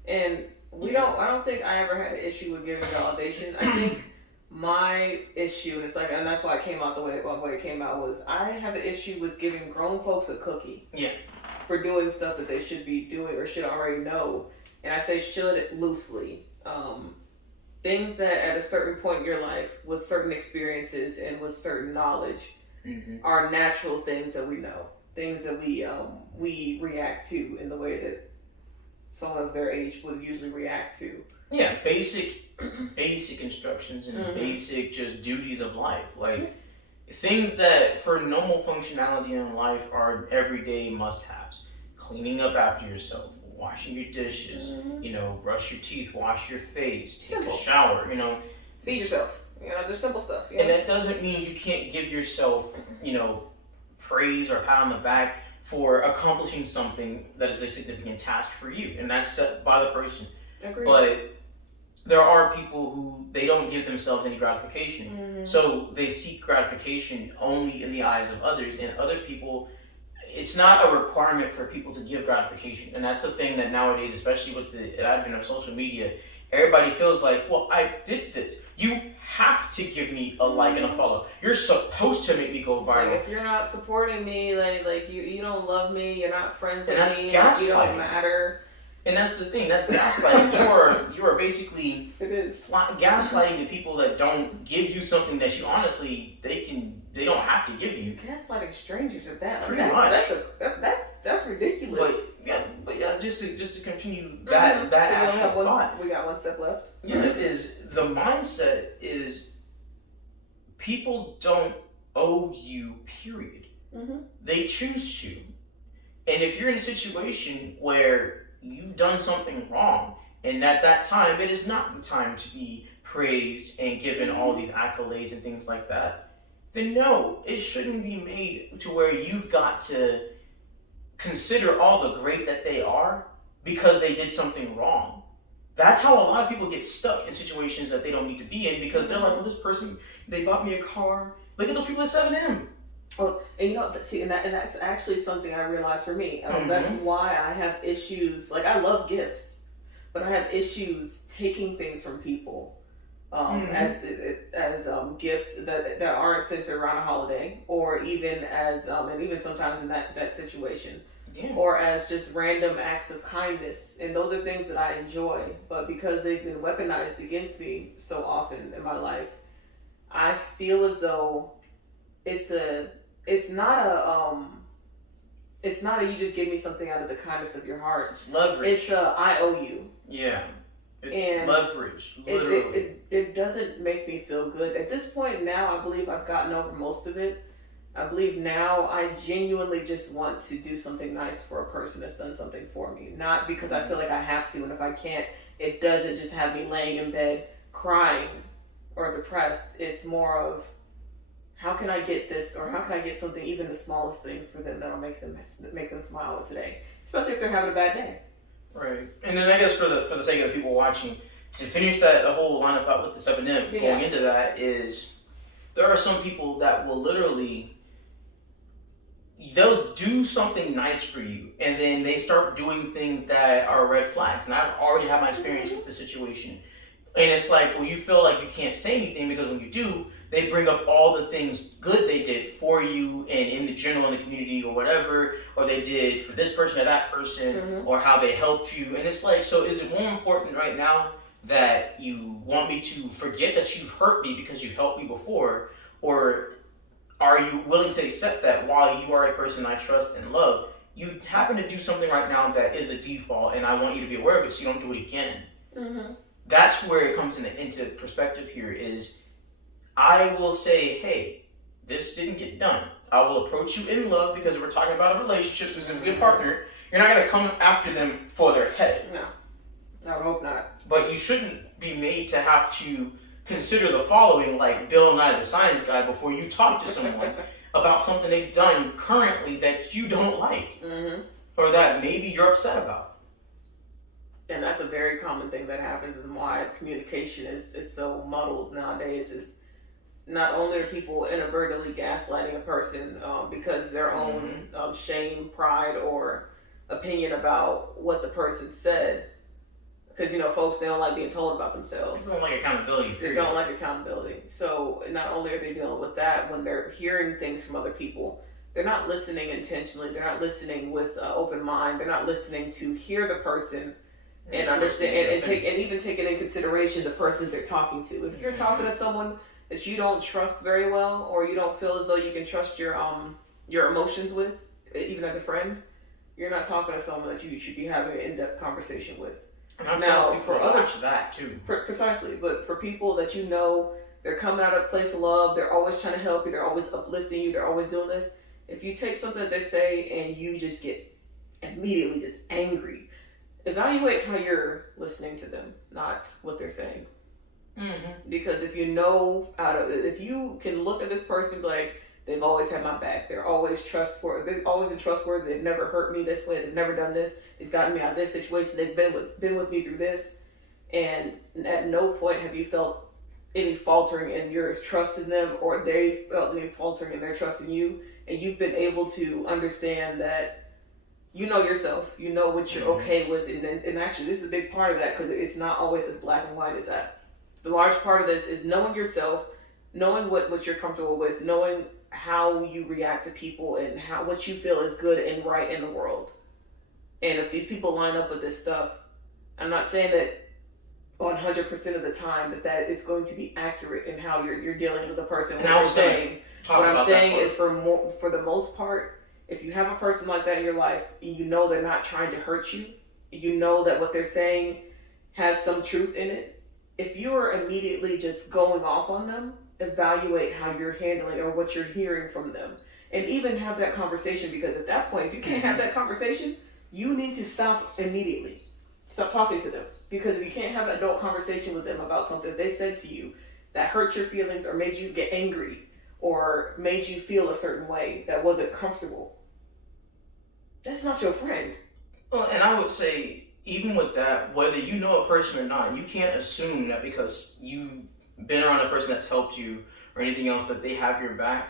And I don't think I ever had an issue with giving validation. I think my issue, and that's why it came out the way it came out, was I have an issue with giving grown folks a cookie. Yeah. For doing stuff that they should be doing or should already know. And I say should loosely. Things that at a certain point in your life, with certain experiences and with certain knowledge, are natural things that we know. Things that we react to in the way that someone of their age would usually react to. Yeah, basic instructions and basic just duties of life. Like things that for normal functionality in life are everyday must-haves. Cleaning up after yourself, washing your dishes, brush your teeth, wash your face, take a shower, Feed yourself, just simple stuff. And that doesn't mean you can't give yourself, praise or a pat on the back for accomplishing something that is a significant task for you, and that's set by the person. Agreed. But there are people who they don't give themselves any gratification, so they seek gratification only in the eyes of others, and other people. It's not a requirement for people to give gratification. And that's the thing that nowadays, especially with the advent of social media, everybody feels like, well, I did this. You have to give me a like and a follow. You're supposed to make me go viral. Like if you're not supporting me, like you don't love me, you're not friends with me, gaslighting. You don't matter. And that's the thing. That's gaslighting. You are basically gaslighting the people that don't give you something that you honestly they don't have to give you. Gaslighting strangers at that. Pretty much. That's ridiculous. But just to continue that actual thought. We got one step left. Yeah, the mindset is people don't owe you. Period. Mm-hmm. They choose to, and if you're in a situation where you've done something wrong, and at that time it is not the time to be praised and given all these accolades and things like that, then no, it shouldn't be made to where you've got to consider all the great that they are because they did something wrong. That's how a lot of people get stuck in situations that they don't need to be in, because they're like, well, this person, they bought me a car. Look at those people at 7M. Well, and you know, see, and that's actually something I realized for me. That's why I have issues. Like, I love gifts, but I have issues taking things from people as gifts that aren't centered around a holiday, or even as and even sometimes in that situation, or as just random acts of kindness. And those are things that I enjoy, but because they've been weaponized against me so often in my life, I feel as though it's not a you just give me something out of the kindness of your heart. It's leverage. It's I owe you. Yeah. It's leverage. Literally. It doesn't make me feel good. At this point now, I believe I've gotten over most of it. I believe now I genuinely just want to do something nice for a person that's done something for me. Not because I feel like I have to, and if I can't, it doesn't just have me laying in bed crying or depressed. It's more of, how can I get this, or how can I get something, even the smallest thing, for them that'll make them smile today, especially if they're having a bad day. Right. And then I guess for the sake of the people watching, to finish that whole line of thought with the 7M, going into that is, there are some people that will literally, they'll do something nice for you, and then they start doing things that are red flags. And I've already had my experience with the situation. And it's like, well, you feel like you can't say anything, because when you do, they bring up all the things good they did for you and in the general, in the community or whatever, or they did for this person or that person, or how they helped you. And it's like, so is it more important right now that you want me to forget that you've hurt me because you've helped me before, or are you willing to accept that while you are a person I trust and love, you happen to do something right now that is a default, and I want you to be aware of it so you don't do it again? That's where it comes into perspective here is, I will say, hey, this didn't get done. I will approach you in love, because if we're talking about a relationship, specifically a partner, you're not going to come after them for their head. No, I would hope not. But you shouldn't be made to have to consider the following, like Bill Nye the Science Guy, before you talk to someone about something they've done currently that you don't like, or that maybe you're upset about. And that's a very common thing that happens, and why communication is so muddled nowadays. Is not only are people inadvertently gaslighting a person because their own shame, pride, or opinion about what the person said. Because, you know, folks, they don't like being told about themselves. They don't like accountability, period. They don't like accountability. So not only are they dealing with that, when they're hearing things from other people, they're not listening intentionally. They're not listening with an open mind. They're not listening to hear the person and understand and even taking in consideration the person they're talking to. If you're talking to someone that you don't trust very well, or you don't feel as though you can trust your emotions with, even as a friend, you're not talking to someone that you should be having an in-depth conversation with. And I'm now for others that too. Precisely, but for people that you know, they're coming out of a place of love. They're always trying to help you. They're always uplifting you. They're always doing this. If you take something that they say and you just get immediately just angry, evaluate how you're listening to them, not what they're saying. Because if you know if you can look at this person like, they've always had my back, they're always trustworthy, they've always been trustworthy, they've never hurt me this way, they've never done this, they've gotten me out of this situation, they've been with me through this, and at no point have you felt any faltering in your trust in them, or they felt any faltering in their trust in you, and you've been able to understand that you know yourself, you know what you're okay with, and actually this is a big part of that, because it's not always as black and white as that. The large part of this is knowing yourself, knowing what you're comfortable with, knowing how you react to people, and what you feel is good and right in the world. And if these people line up with this stuff, I'm not saying that 100% of the time that it's going to be accurate in how you're dealing with a person. What I'm saying is for the most part, if you have a person like that in your life, you know they're not trying to hurt you. You know that what they're saying has some truth in it. If you're immediately just going off on them, evaluate how you're handling or what you're hearing from them, and even have that conversation. Because at that point, if you can't have that conversation, you need to stop immediately. Stop talking to them. Because if you can't have an adult conversation with them about something they said to you that hurt your feelings or made you get angry or made you feel a certain way that wasn't comfortable, that's not your friend. Well, and I would say, even with that, whether you know a person or not, you can't assume that because you've been around a person that's helped you or anything else that they have your back.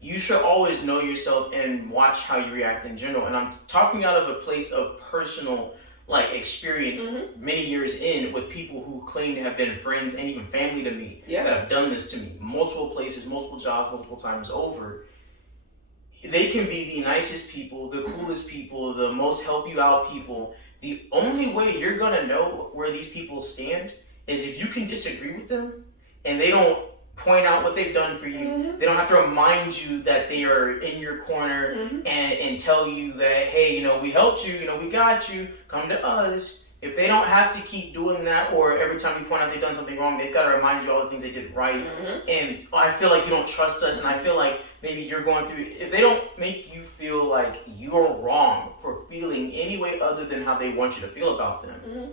You should always know yourself and watch how you react in general. And I'm talking out of a place of personal experience many years in with people who claim to have been friends and even family to me that have done this to me multiple places, multiple jobs, multiple times over. They can be the nicest people, the coolest people, the most help you out people. The only way you're gonna know where these people stand is if you can disagree with them and they don't point out what they've done for you. They don't have to remind you that they are in your corner and tell you that, hey, we helped you, we got you, come to us. If they don't have to keep doing that, or every time you point out they've done something wrong, they've got to remind you all the things they did right. And I feel like you don't trust us, and I feel like maybe you're going through, if they don't make you feel like you're wrong for feeling any way other than how they want you to feel about them,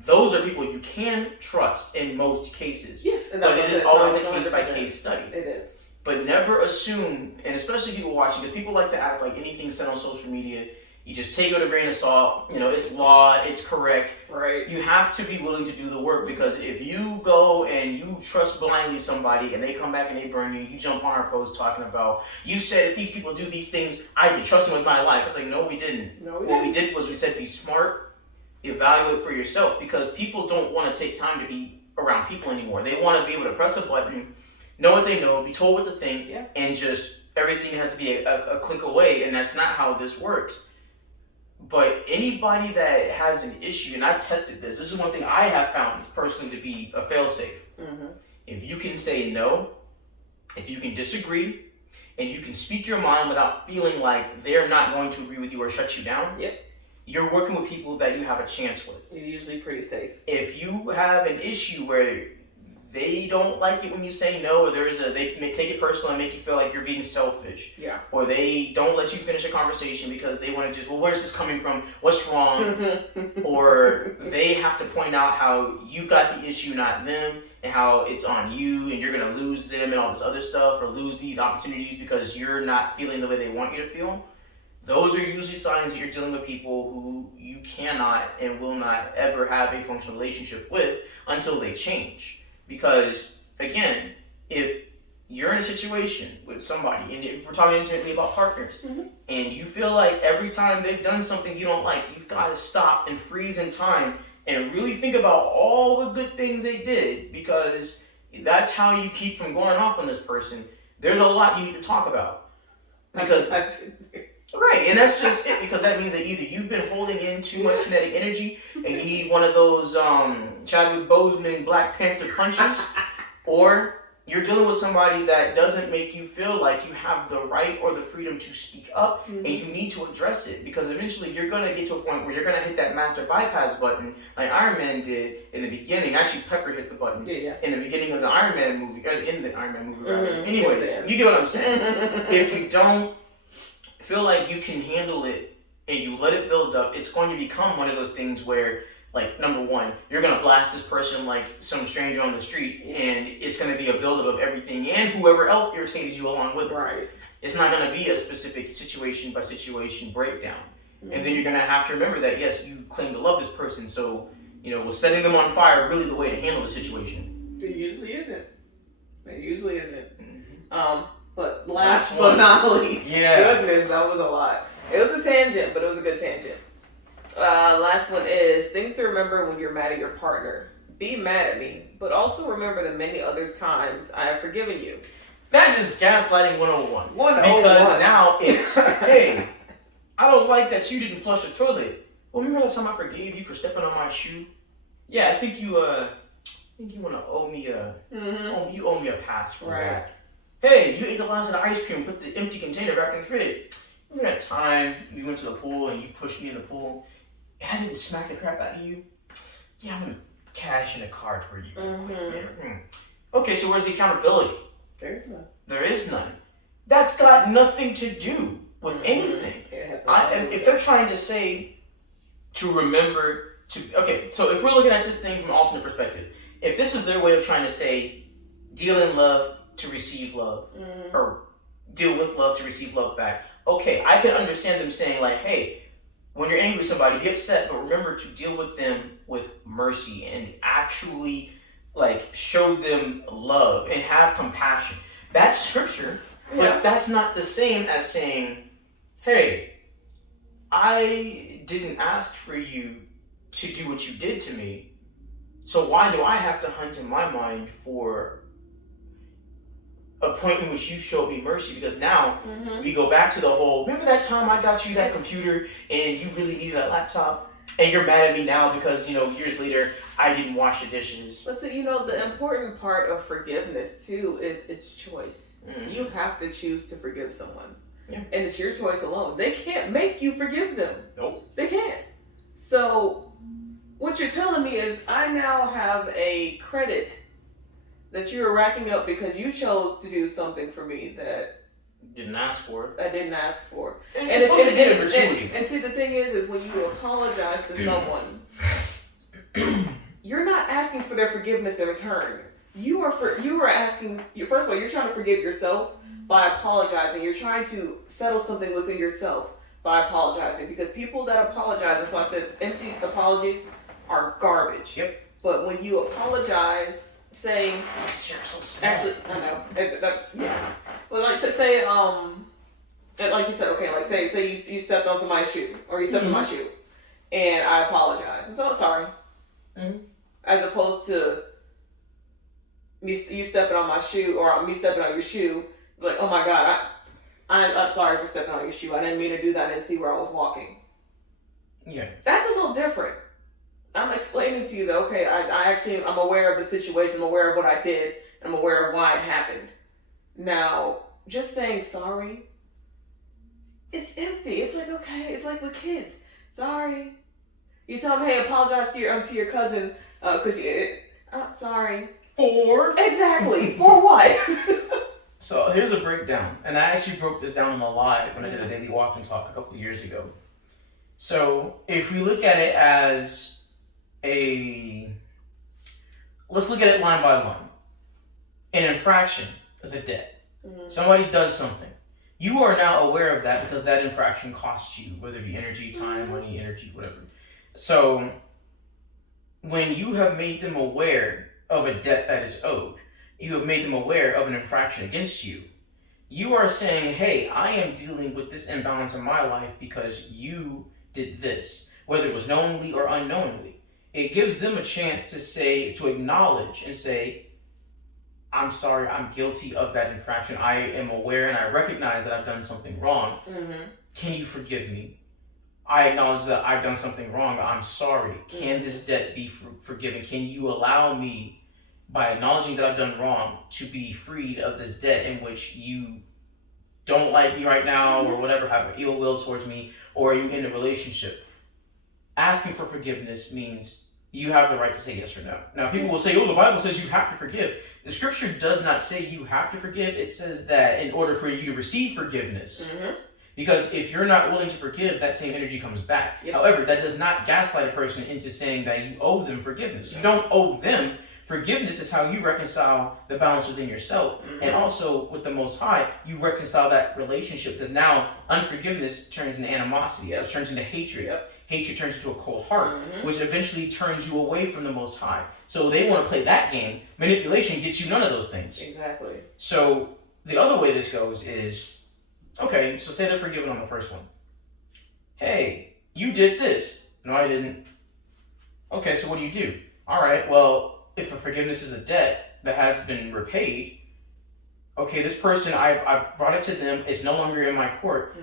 those are people you can trust in most cases. Yeah, but it is always a case-by-case study. It is. But never assume, and especially people watching, because people like to act like anything said on social media, you just take it with a grain of salt. It's law, it's correct. Right. You have to be willing to do the work, because if you go and you trust blindly somebody and they come back and they burn you, you jump on our post talking about, you said if these people do these things, I can trust them with my life. It's like, no, we didn't. What we did was we said be smart, evaluate for yourself, because people don't want to take time to be around people anymore. They want to be able to press a button, know what they know, be told what to think, and just everything has to be a click away, and that's not how this works. But anybody that has an issue, and I've tested this is one thing I have found personally to be a fail-safe. If you can say no, if you can disagree, and you can speak your mind without feeling like they're not going to agree with you or shut you down, you're working with people that you have a chance with. You're usually pretty safe. If you have an issue where they don't like it when you say no, or they may take it personal and make you feel like you're being selfish, or they don't let you finish a conversation because they want to just, well, where's this coming from? What's wrong? Or they have to point out how you've got the issue, not them, and how it's on you and you're going to lose them and all this other stuff, or lose these opportunities because you're not feeling the way they want you to feel. Those are usually signs that you're dealing with people who you cannot and will not ever have a functional relationship with until they change. Because, again, if you're in a situation with somebody, and if we're talking intimately about partners, and you feel like every time they've done something you don't like, you've got to stop and freeze in time and really think about all the good things they did, because that's how you keep from going off on this person. There's a lot you need to talk about. Because... Right, and that's just it, because that means that either you've been holding in too much kinetic energy and you need one of those Chadwick Boseman Black Panther punches, or you're dealing with somebody that doesn't make you feel like you have the right or the freedom to speak up, and you need to address it, because eventually you're going to get to a point where you're going to hit that master bypass button like Iron Man did in the beginning. Actually, Pepper hit the button in the beginning of the Iron Man movie, in the Iron Man movie, rather. Anyways, you get what I'm saying. If you don't feel like you can handle it and you let it build up, it's going to become one of those things where, like, number one, you're going to blast this person like some stranger on the street, and it's going to be a buildup of everything and whoever else irritated you along with it. Right. It's not going to be a specific situation by situation breakdown. And then you're going to have to remember that, yes, you claim to love this person, so, was setting them on fire really the way to handle the situation? It usually isn't. But last but not least, goodness, that was a lot. It was a tangent, but it was a good tangent. Last one is things to remember when you're mad at your partner. Be mad at me, but also remember the many other times I have forgiven you. That is gaslighting 101. Because now it's, hey, I don't like that you didn't flush the toilet. Well, remember that time I forgave you for stepping on my shoe? Yeah, I think you want to owe me you owe me a pass for that. Hey, you ate the last of the ice cream, put the empty container back in the fridge. Remember that time we went to the pool and you pushed me in the pool and I didn't smack the crap out of you? Yeah, I'm going to cash in a card for you. Okay, so where's the accountability? There's none. There is none. That's got nothing to do with anything. If they're trying to say to remember to... Okay, so if we're looking at this thing from an alternate perspective, if this is their way of trying to say deal in love to receive love, or deal with love to receive love back, okay, I can understand them saying like, hey, when you're angry with somebody, be upset, but remember to deal with them with mercy and actually like show them love and have compassion. That's scripture, but that's not the same as saying, hey, I didn't ask for you to do what you did to me, so why do I have to hunt in my mind for a point in which you showed me mercy? Because now we go back to the whole, remember that time I got you that computer and you really needed that laptop? And you're mad at me now because, years later, I didn't wash the dishes. But so, the important part of forgiveness, too, is it's choice. You have to choose to forgive someone. Yeah. And it's your choice alone. They can't make you forgive them. Nope. They can't. So, what you're telling me is I now have a credit that you're racking up because you chose to do something for me that didn't ask for. I didn't ask for. And it's supposed to be a gratuity. And see, the thing is when you apologize to someone, you're not asking for their forgiveness in return. You are asking. First of all, you're trying to forgive yourself by apologizing. You're trying to settle something within yourself by apologizing. Because people that apologize, that's why I said empty apologies are garbage. Yep. But when you apologize, saying, actually, I know, yeah. Well, like say, like you said, okay, like say you stepped on somebody's shoe, or you stepped on my shoe, and I apologize. I'm so sorry. As opposed to you stepping on my shoe, or me stepping on your shoe, like, oh my God, I'm sorry for stepping on your shoe. I didn't mean to do that. I didn't see where I was walking. Yeah. That's a little different. I'm explaining to you that, okay, I'm aware of the situation, I'm aware of what I did, and I'm aware of why it happened. Now, just saying sorry, it's empty. It's like, okay, it's like with kids. Sorry. You tell them, hey, apologize to your cousin, because sorry. For? Exactly. For what? So here's a breakdown, and I actually broke this down on the live when I did a daily walk and talk a couple of years ago. So if we look at it as let's look at it line by line. An infraction is a debt. Somebody does something. You are now aware of that because that infraction costs you, whether it be energy, time, money, energy, whatever. So when you have made them aware of a debt that is owed, you have made them aware of an infraction against you, you are saying, hey, I am dealing with this imbalance in my life because you did this, whether it was knowingly or unknowingly. It gives them a chance to acknowledge and say, I'm sorry, I'm guilty of that infraction. I am aware and I recognize that I've done something wrong. Can you forgive me? I acknowledge that I've done something wrong. I'm sorry. Can this debt be forgiven? Can you allow me, by acknowledging that I've done wrong, to be freed of this debt in which you don't like me right now or whatever, have ill will towards me, or you in a relationship? Asking for forgiveness means you have the right to say yes or no. Now, people will say, oh, the Bible says you have to forgive. The scripture does not say you have to forgive. It says that in order for you to receive forgiveness, because if you're not willing to forgive, that same energy comes back. Yep. However, that does not gaslight a person into saying that you owe them forgiveness. You don't owe them. Forgiveness is how you reconcile the balance within yourself. And also with the Most High, you reconcile that relationship, because now unforgiveness turns into animosity. It turns into hatred. Hatred turns into a cold heart, which eventually turns you away from the Most High. So they want to play that game. Manipulation gets you none of those things. Exactly. So the other way this goes is, okay, so say they're forgiven on the first one. Hey, you did this. No, I didn't. Okay, so what do? All right, well, if a forgiveness is a debt that has been repaid, okay, this person, I've brought it to them, it's no longer in my court.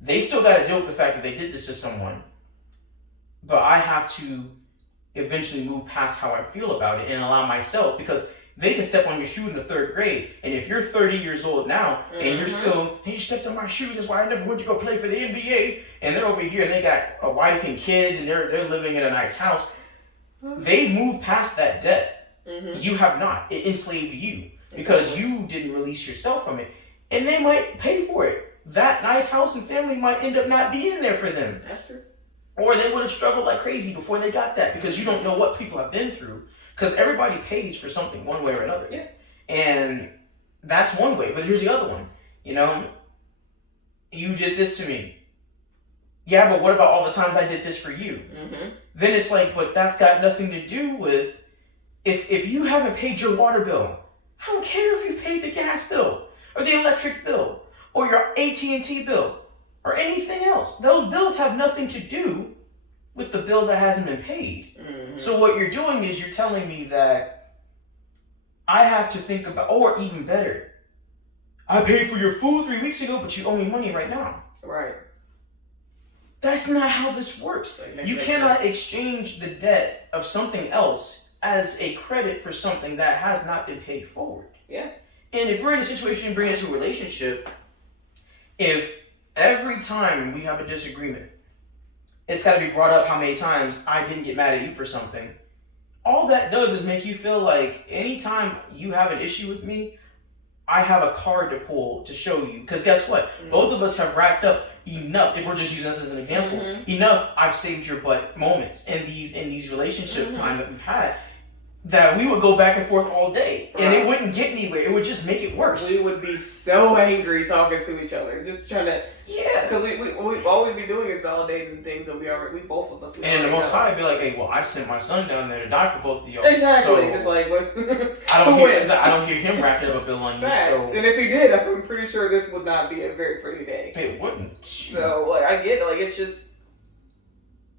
They still got to deal with the fact that they did this to someone. But I have to eventually move past how I feel about it and allow myself, because they can step on your shoe in the 3rd grade. And if you're 30 years old now and you're still, hey, you stepped on my shoes, that's why I never went to go play for the NBA. And they're over here and they got a wife and kids and they're living in a nice house. They moved past that debt. You have not. It enslaved you because you didn't release yourself from it. And they might pay for it. That nice house and family might end up not being there for them. That's true. Or they would have struggled like crazy before they got that, because you don't know what people have been through. Because everybody pays for something one way or another. Yeah. And that's one way. But here's the other one. You know, you did this to me. Yeah, but what about all the times I did this for you? Then it's like, but that's got nothing to do with, if you haven't paid your water bill, I don't care if you've paid the gas bill or the electric bill or your AT&T bill or anything else. Those bills have nothing to do with the bill that hasn't been paid. So what you're doing is you're telling me that I have to think about, or even better, I paid for your food 3 weeks ago, but you owe me money right now. Right. That's not how this works. You cannot exchange the debt of something else as a credit for something that has not been paid forward. Yeah. And if we're in a situation and bring it to a relationship, if every time we have a disagreement, it's got to be brought up how many times I didn't get mad at you for something, all that does is make you feel like anytime you have an issue with me, I have a card to pull to show you. Because guess what? Both of us have racked up enough, if we're just using this as an example, enough I've saved your butt moments in these relationship time that we've had, that we would go back and forth all day. And it wouldn't get anywhere. It would just make it worse. We would be so angry talking to each other. Just trying to... Yeah. Because we all we'd be doing is validating things that we both of us... And the Most High would be like, hey, well, I sent my son down there to die for both of y'all. Exactly. So it's like... I don't hear him racking up a bill on you. So. And if he did, I'm pretty sure this would not be a very pretty day. It wouldn't. So, like, I get it. Like, it's just...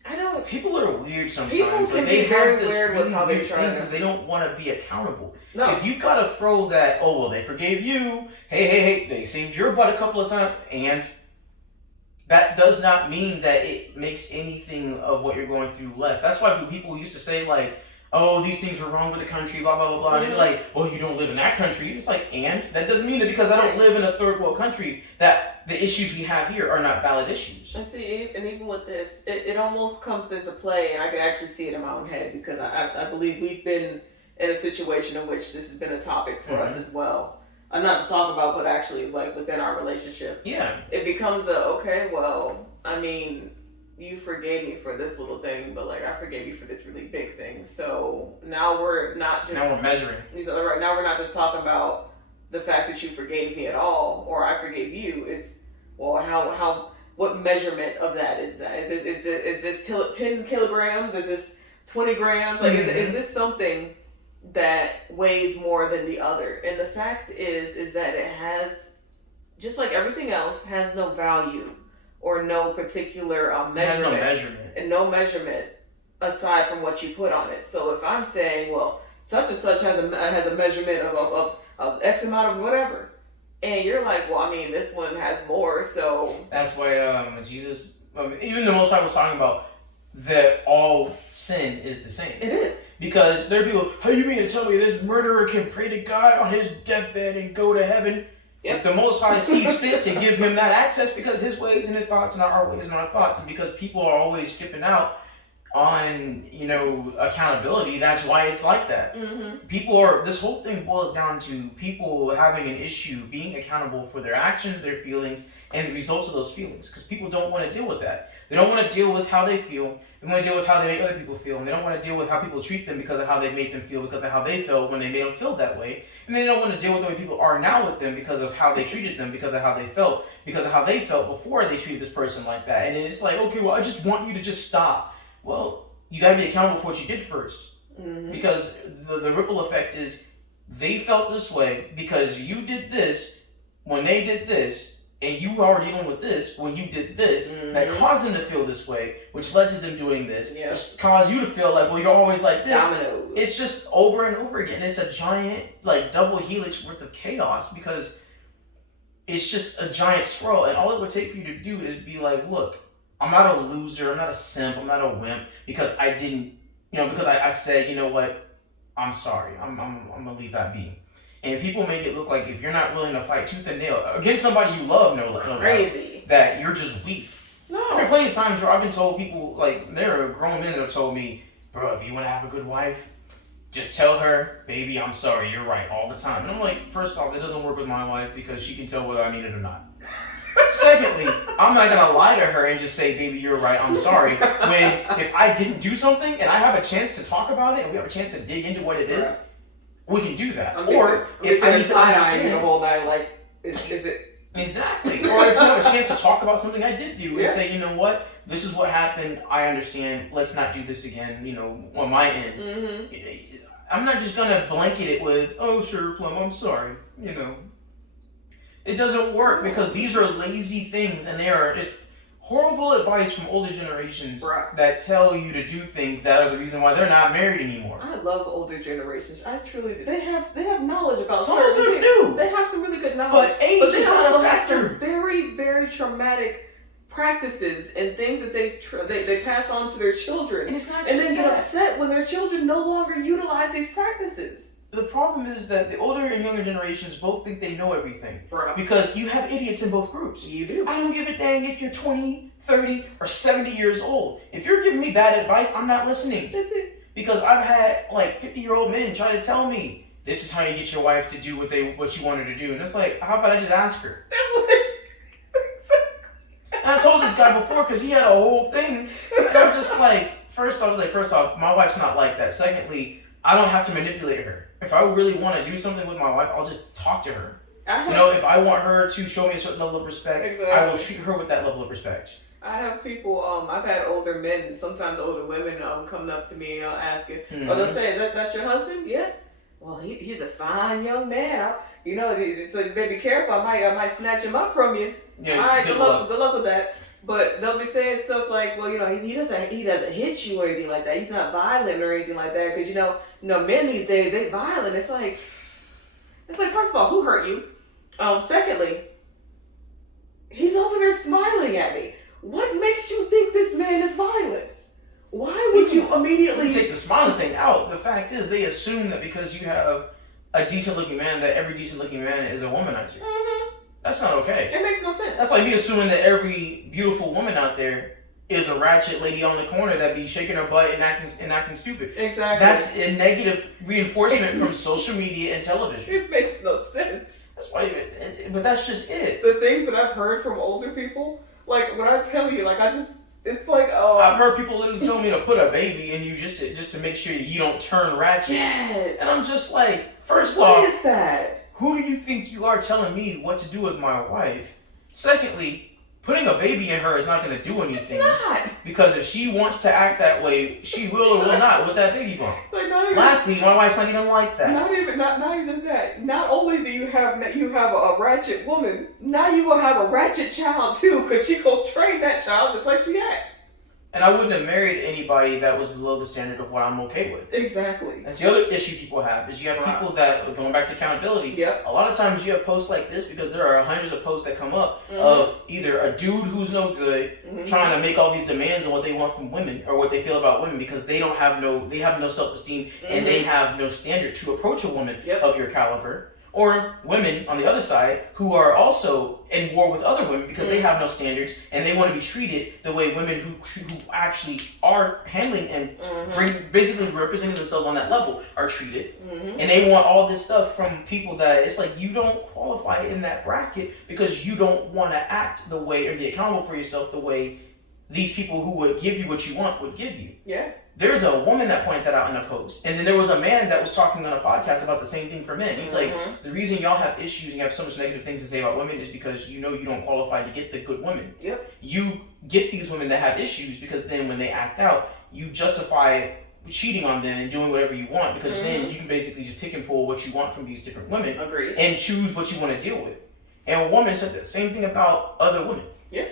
I don't... People are weird sometimes. People can they be very have this weird with how they thing try because they don't want to be accountable. No. If you've got to throw that, oh, well, they forgave you. Hey, they saved your butt a couple of times. And that does not mean that it makes anything of what you're going through less. That's why people used to say, like, oh, these things are wrong with the country, blah, blah, blah, blah. And they're like, well, you don't live in that country. It's like, and? That doesn't mean that because I don't live in a third world country that the issues we have here are not valid issues. And see, and even with this, it almost comes into play, and I can actually see it in my own head, because I believe we've been in a situation in which this has been a topic for us as well. Not to talk about, but actually, like, within our relationship. Yeah. It becomes okay, well, I mean... you forgave me for this little thing, but like I forgave you for this really big thing. So now we're not just... Now we're measuring. Right, now we're not just talking about the fact that you forgave me at all, or I forgave you. It's, well, what measurement of that is that? Is this 10 kilograms? Is this 20 grams? Like, is this something that weighs more than the other? And the fact is that it has, just like everything else, has no value. Or no particular measurement. It has no measurement. And no measurement aside from what you put on it. So if I'm saying, well, such and such has a measurement of X amount of whatever, and you're like, well, I mean, this one has more, so... That's why Jesus, even the Most High was talking about that all sin is the same. It is. Because there are people, how you mean to tell me this murderer can pray to God on his deathbed and go to heaven? Yep. If the Most High sees fit to give him that access, because his ways and his thoughts are not our ways and our thoughts, and because people are always skipping out on, accountability, that's why it's like that. This whole thing boils down to people having an issue being accountable for their actions, their feelings, and the results of those feelings, because people don't want to deal with that. They don't want to deal with how they feel. They want to deal with how they make other people feel. And they don't want to deal with how people treat them because of how they made them feel, because of how they felt when they made them feel that way. And they don't want to deal with the way people are now with them because of how they treated them, because of how they felt, because of how they felt before they treated this person like that. And it's like, okay, well, I just want you to just stop. Well, you got to be accountable for what you did first. Because the ripple effect is they felt this way because you did this when they did this. and you are dealing with this when you did this, that caused them to feel this way, which led to them doing this, which caused you to feel like, well, you're always like this. Dominoes. It's just over and over again. It's a giant, like, double helix worth of chaos because it's just a giant swirl, and all it would take for you to do is be like, look, I'm not a loser, I'm not a simp, I'm not a wimp, because I didn't, because I said, you know what, I'm sorry, I'm gonna leave that be. And people make it look like if you're not willing to fight tooth and nail against somebody you love, crazy, that you're just weak. No. There are plenty of times where I've been told people, like, there are grown men that have told me, bro, if you want to have a good wife, just tell her, baby, I'm sorry, you're right, all the time. And I'm like, first off, that doesn't work with my wife because she can tell whether I mean it or not. Secondly, I'm not going to lie to her and just say, baby, you're right, I'm sorry. When, if I didn't do something and I have a chance to talk about it and we have a chance to dig into what it is, we can do that. Or if I need to understand the whole night, like, is it exactly? Or if you have a chance to talk about something I did do and say, you know what, this is what happened. I understand. Let's not do this again. On my end, I'm not just gonna blanket it with, oh sure, Plum, I'm sorry. It doesn't work because these are lazy things, and they are just horrible advice from older generations that tell you to do things that are the reason why they're not married anymore. I love older generations. I truly, they have knowledge about some of them do. They have some really good knowledge, but age is not also a have factor. some very, very traumatic practices and things that they pass on to their children, and it's not just and then that. get upset when their children no longer utilize these practices. The problem is that the older and younger generations both think they know everything. Right. Because you have idiots in both groups. You do. I don't give a dang if you're 20, 30, or 70 years old. If you're giving me bad advice, I'm not listening. That's it. Because I've had 50-year-old men try to tell me, this is how you get your wife to do what you want her to do. And it's like, how about I just ask her? That's what it's. And I told this guy before because he had a whole thing. And I'm just like, first off, my wife's not like that. Secondly, I don't have to manipulate her. If I really want to do something with my wife, I'll just talk to her. If I want her to show me a certain level of respect, I will treat her with that level of respect. I have people, I've had older men, sometimes older women, coming up to me and asking, they'll say, that's your husband? Yeah. Well, he's a fine young man. So baby, careful, I might snatch him up from you. Yeah, all right, good luck with that. But they'll be saying stuff like, well, he doesn't hit you or anything like that. He's not violent or anything like that. Because, men these days, they violent. It's like, first of all, who hurt you? Secondly, he's over there smiling at me. What makes you think this man is violent? Why would you immediately take the smiling thing out? The fact is, they assume that because you have a decent looking man, that every decent looking man is a womanizer. That's not okay. It makes no sense. That's like me assuming that every beautiful woman out there is a ratchet lady on the corner that be shaking her butt and acting stupid. Exactly. That's a negative reinforcement from social media and television. It makes no sense. That's why, but that's just it. The things that I've heard from older people, like when I tell you, it's like, I've heard people literally tell me to put a baby in you just to make sure you don't turn ratchet. Yes. And I'm just like, first off, what is that? Who do you think you are telling me what to do with my wife? Secondly, putting a baby in her is not going to do anything. It's not. Because if she wants to act that way, she will or will not with that baby bump. Lastly, my wife's not even like that. Not even just that. Not only do you have a ratchet woman, now you will have a ratchet child too, because she will train that child just like she acts. And I wouldn't have married anybody that was below the standard of what I'm okay with. Exactly. That's the other issue people have, is you have people that, going back to accountability, a lot of times you have posts like this because there are hundreds of posts that come up of either a dude who's no good trying to make all these demands on what they want from women or what they feel about women because they have no self-esteem and they have no standard to approach a woman of your caliber. Or women on the other side who are also in war with other women because they have no standards and they want to be treated the way women who actually are handling and basically representing themselves on that level are treated. And they want all this stuff from people that it's like you don't qualify in that bracket because you don't want to act the way or be accountable for yourself the way these people who would give you what you want would give you. Yeah. There's a woman that pointed that out in a post. And then there was a man that was talking on a podcast about the same thing for men. He's like, the reason y'all have issues and you have so much negative things to say about women is because you don't qualify to get the good women. Yep. You get these women that have issues because then when they act out, you justify cheating on them and doing whatever you want because then you can basically just pick and pull what you want from these different women. Agreed. And choose what you want to deal with. And a woman said the same thing about other women. Yeah.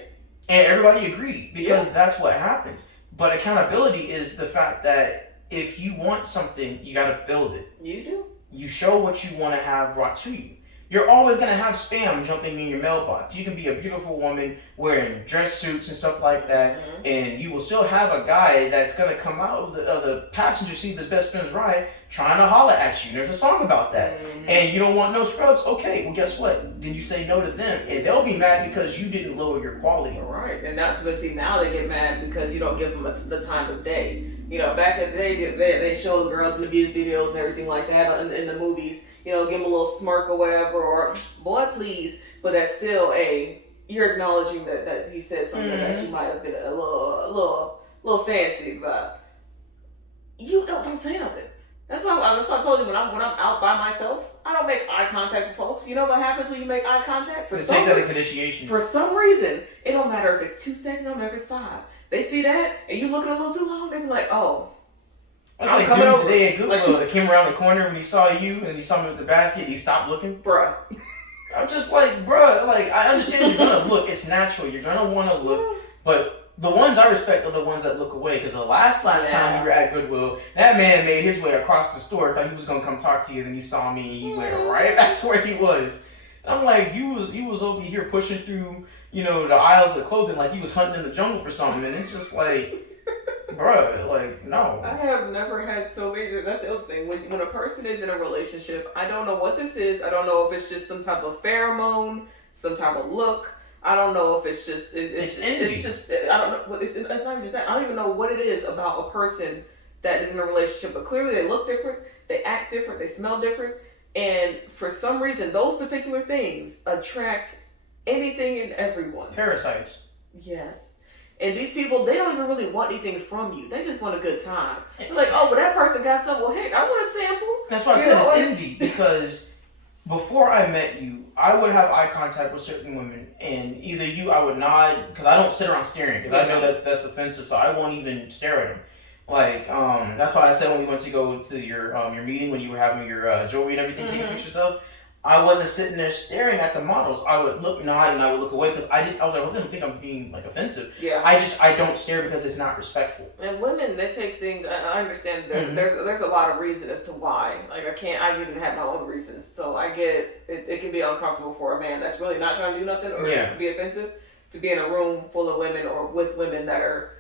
And everybody agreed because that's what happens. But accountability is the fact that if you want something, you got to build it. You do. You show what you want to have brought to you. You're always going to have spam jumping in your mailbox. You can be a beautiful woman wearing dress suits and stuff like that, and you will still have a guy that's going to come out of the passenger seat of his best friend's ride trying to holler at you. There's a song about that. And you don't want no scrubs? Okay, well, guess what? Then you say no to them, and they'll be mad because you didn't lower your quality. Right, and that's what, see, now they get mad because you don't give them the time of day. You know, back in the day, they show the girls in the music videos and everything like that in the movies. You know, give them a little smirk or whatever, or boy, please. But that's still you're acknowledging that he said something that you might have been a little fancy about. You don't say nothing. That's why I told you when I'm out by myself, I don't make eye contact with folks. You know what happens when you make eye contact? Take that as initiation. For some reason, it don't matter if it's 2 seconds, it don't matter if it's 5. They see that and you looking a little too long, they be like, oh. That's like dude today at Goodwill that came around the corner when he saw you and he saw me with the basket, he stopped looking. Bruh. I'm just like, bruh, like, I understand you're gonna look. It's natural. You're gonna want to look. But the ones I respect are the ones that look away. Because the last time we were at Goodwill, that man made his way across the store, thought he was gonna come talk to you, then he saw me and he went right back to where he was. And I'm like, you was over here pushing through, the aisles of clothing like he was hunting in the jungle for something. And it's just like, bruh, like, no. I have never had so many. That's the other thing. When a person is in a relationship, I don't know what this is. I don't know if it's just some type of pheromone, some type of look. I don't know if it's just it's envy. It's just I don't know. It's not even just that. I don't even know what it is about a person that is in a relationship. But clearly, they look different, they act different, they smell different, and for some reason, those particular things attract anything and everyone. Parasites. Yes. And these people, they don't even really want anything from you. They just want a good time. They're like, oh, but that person got something. Well, heck, I want a sample. That's why I said it's envy. Because before I met you, I would have eye contact with certain women. And either I would nod, because I don't sit around staring. Because I know that's offensive, so I won't even stare at them. Like, that's why I said when we went to go to your meeting, when you were having your jewelry and everything, taking pictures of, I wasn't sitting there staring at the models. I would nod, and I would look away because I was like, well, they don't think I'm being like offensive. Yeah. I don't stare because it's not respectful. And women, they take things. I understand. There's a lot of reason as to why. Like I even have my own reasons. So I get it. It can be uncomfortable for a man that's really not trying to do nothing or be offensive to be in a room full of women or with women that are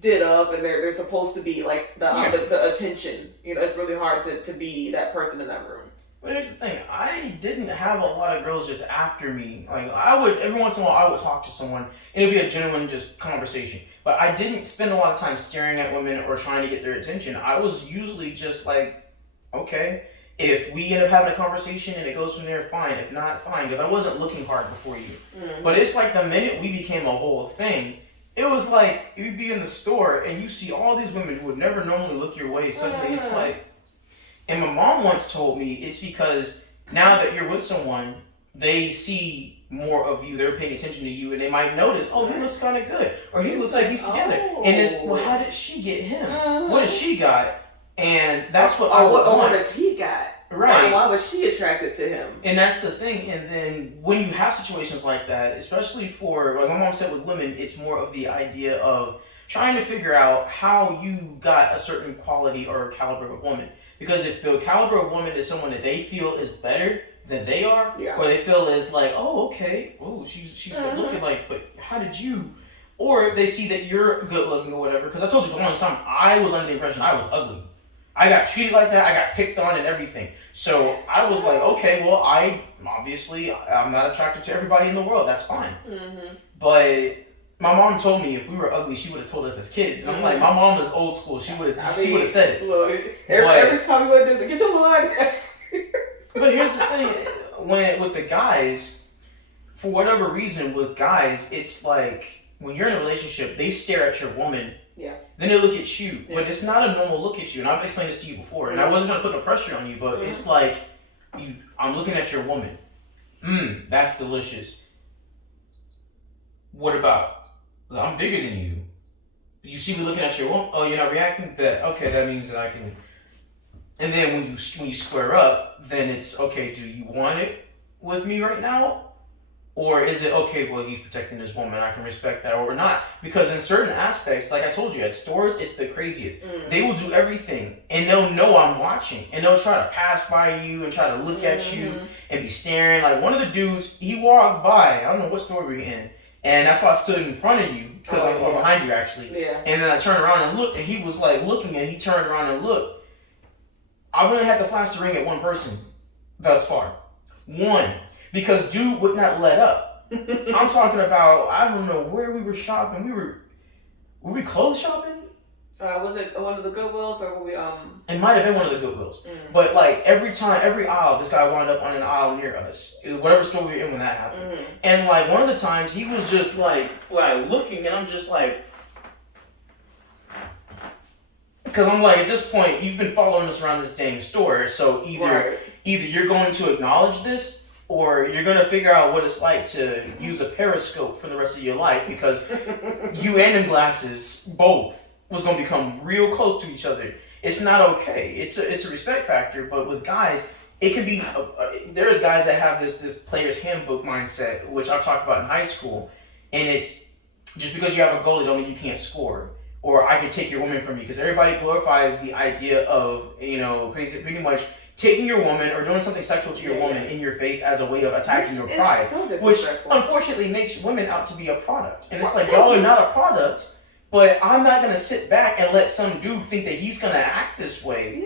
did up and they're supposed to be like the attention. It's really hard to be that person in that room. But here's the thing, I didn't have a lot of girls just after me. Like, every once in a while, I would talk to someone, and it'd be a genuine just conversation. But I didn't spend a lot of time staring at women or trying to get their attention. I was usually just like, okay, if we end up having a conversation and it goes from there, fine. If not, fine, because I wasn't looking hard before you. But it's like the minute we became a whole thing, it was like, you'd be in the store, and you see all these women who would never normally look your way. Suddenly, it's like... And my mom once told me it's because now that you're with someone, they see more of you, they're paying attention to you, and they might notice, oh, he looks kind of good, or he looks like he's together. And it's, well, how did she get him? What does she got? And that's what I want. What does he got? Right. Why was she attracted to him? And that's the thing. And then when you have situations like that, especially for, like my mom said with women, it's more of the idea of trying to figure out how you got a certain quality or caliber of woman. Because if the caliber of woman is someone that they feel is better than they are, or they feel is like, oh, okay, oh, she's good looking, like, but how did you? Or if they see that you're good looking or whatever. Because I told you for a long time, I was under the impression I was ugly. I got treated like that. I got picked on and everything. So I was like, okay, well, I'm not attractive to everybody in the world. That's fine. But my mom told me if we were ugly, she would have told us as kids. And I'm like, my mom is old school. She would have said it. Look, every time we go to this, get your line. But here's the thing. With the guys, for whatever reason, with guys, it's like when you're in a relationship, they stare at your woman. Yeah. Then they look at you. But it's not a normal look at you. And I've explained this to you before. And I wasn't trying to put no pressure on you, but it's like, I'm looking at your woman. That's delicious. What about? I'm bigger than you. You see me looking at your woman. Oh, you're not reacting? Okay, that means that I can. And then when you square up, then it's okay. Do you want it with me right now, Or is it, okay, well, he's protecting this woman, I can respect that, or not? Because in certain aspects, like I told you, at stores, it's the craziest. They will do everything, and they'll know I'm watching, and they'll try to pass by you and try to look at you and be staring. Like, one of the dudes, he walked by, I don't know what store we were in, and that's why I stood in front of you, because or behind you, actually. Yeah. And then I turned around and looked, and he was, like, looking, and he turned around and looked. I've only had the flash to ring at one person thus far. One. Because dude would not let up. I'm talking about, I don't know where we were shopping. Were we clothes shopping? Was it one of the Goodwills or were we It might have been one of the Goodwills. But like every aisle, this guy wound up on an aisle near us. Whatever store we were in when that happened. And like one of the times he was just like looking, and I'm just like, because I'm like, at this point you've been following us around this dang store, so either you're going to acknowledge this, or you're going to figure out what it's like to use a periscope for the rest of your life, because you and them glasses both was going to become real close to each other. It's not okay. It's a respect factor, but with guys, it could be, there's guys that have this player's handbook mindset, which I talked about in high school, and it's just because you have a goalie don't mean you can't score, or I can take your woman from you, because everybody glorifies the idea of, pretty much taking your woman or doing something sexual to your woman in your face as a way of attacking your pride, which unfortunately makes women out to be a product. And it's like, y'all are not a product, but I'm not going to sit back and let some dude think that he's going to act this way,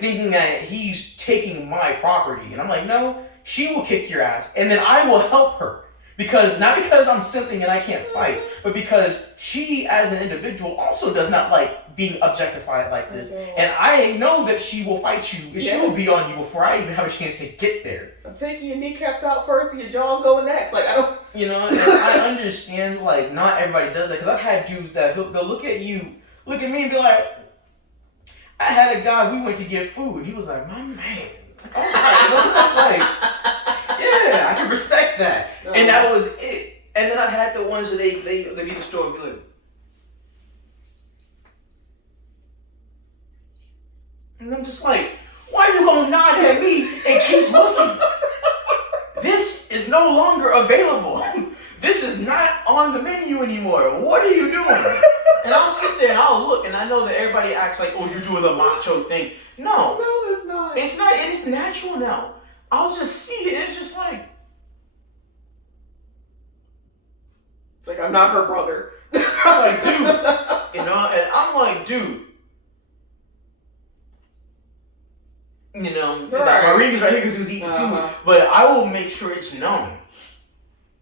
thinking that he's taking my property. And I'm like, no, she will kick your ass, and then I will help her. Not because I'm simping and I can't fight, but because she as an individual also does not like being objectified like this. And I know that she will fight you, and she will beat on you before I even have a chance to get there. I'm taking your kneecaps out first and your jaws going next. Like, I don't... And I understand, like, not everybody does that, because I've had dudes that they'll look at me and be like, I had a guy, we went to get food, and he was like, my man. All right, that's like, yeah, I can respect that. And that was it. And then I had the ones that they leave the store and be like, and I'm just like, why are you gonna nod at me and keep looking? This is no longer available. This is not on the menu anymore. What are you doing? And I'll sit there and I'll look, and I know that everybody acts like, oh, you're doing the macho thing. No, it's not. It's not. It is natural now. I'll just see it. It's just like, I'm not her brother. I'm like, dude, and I'm like, dude, my ring is right here because he was eating food, but I will make sure it's known,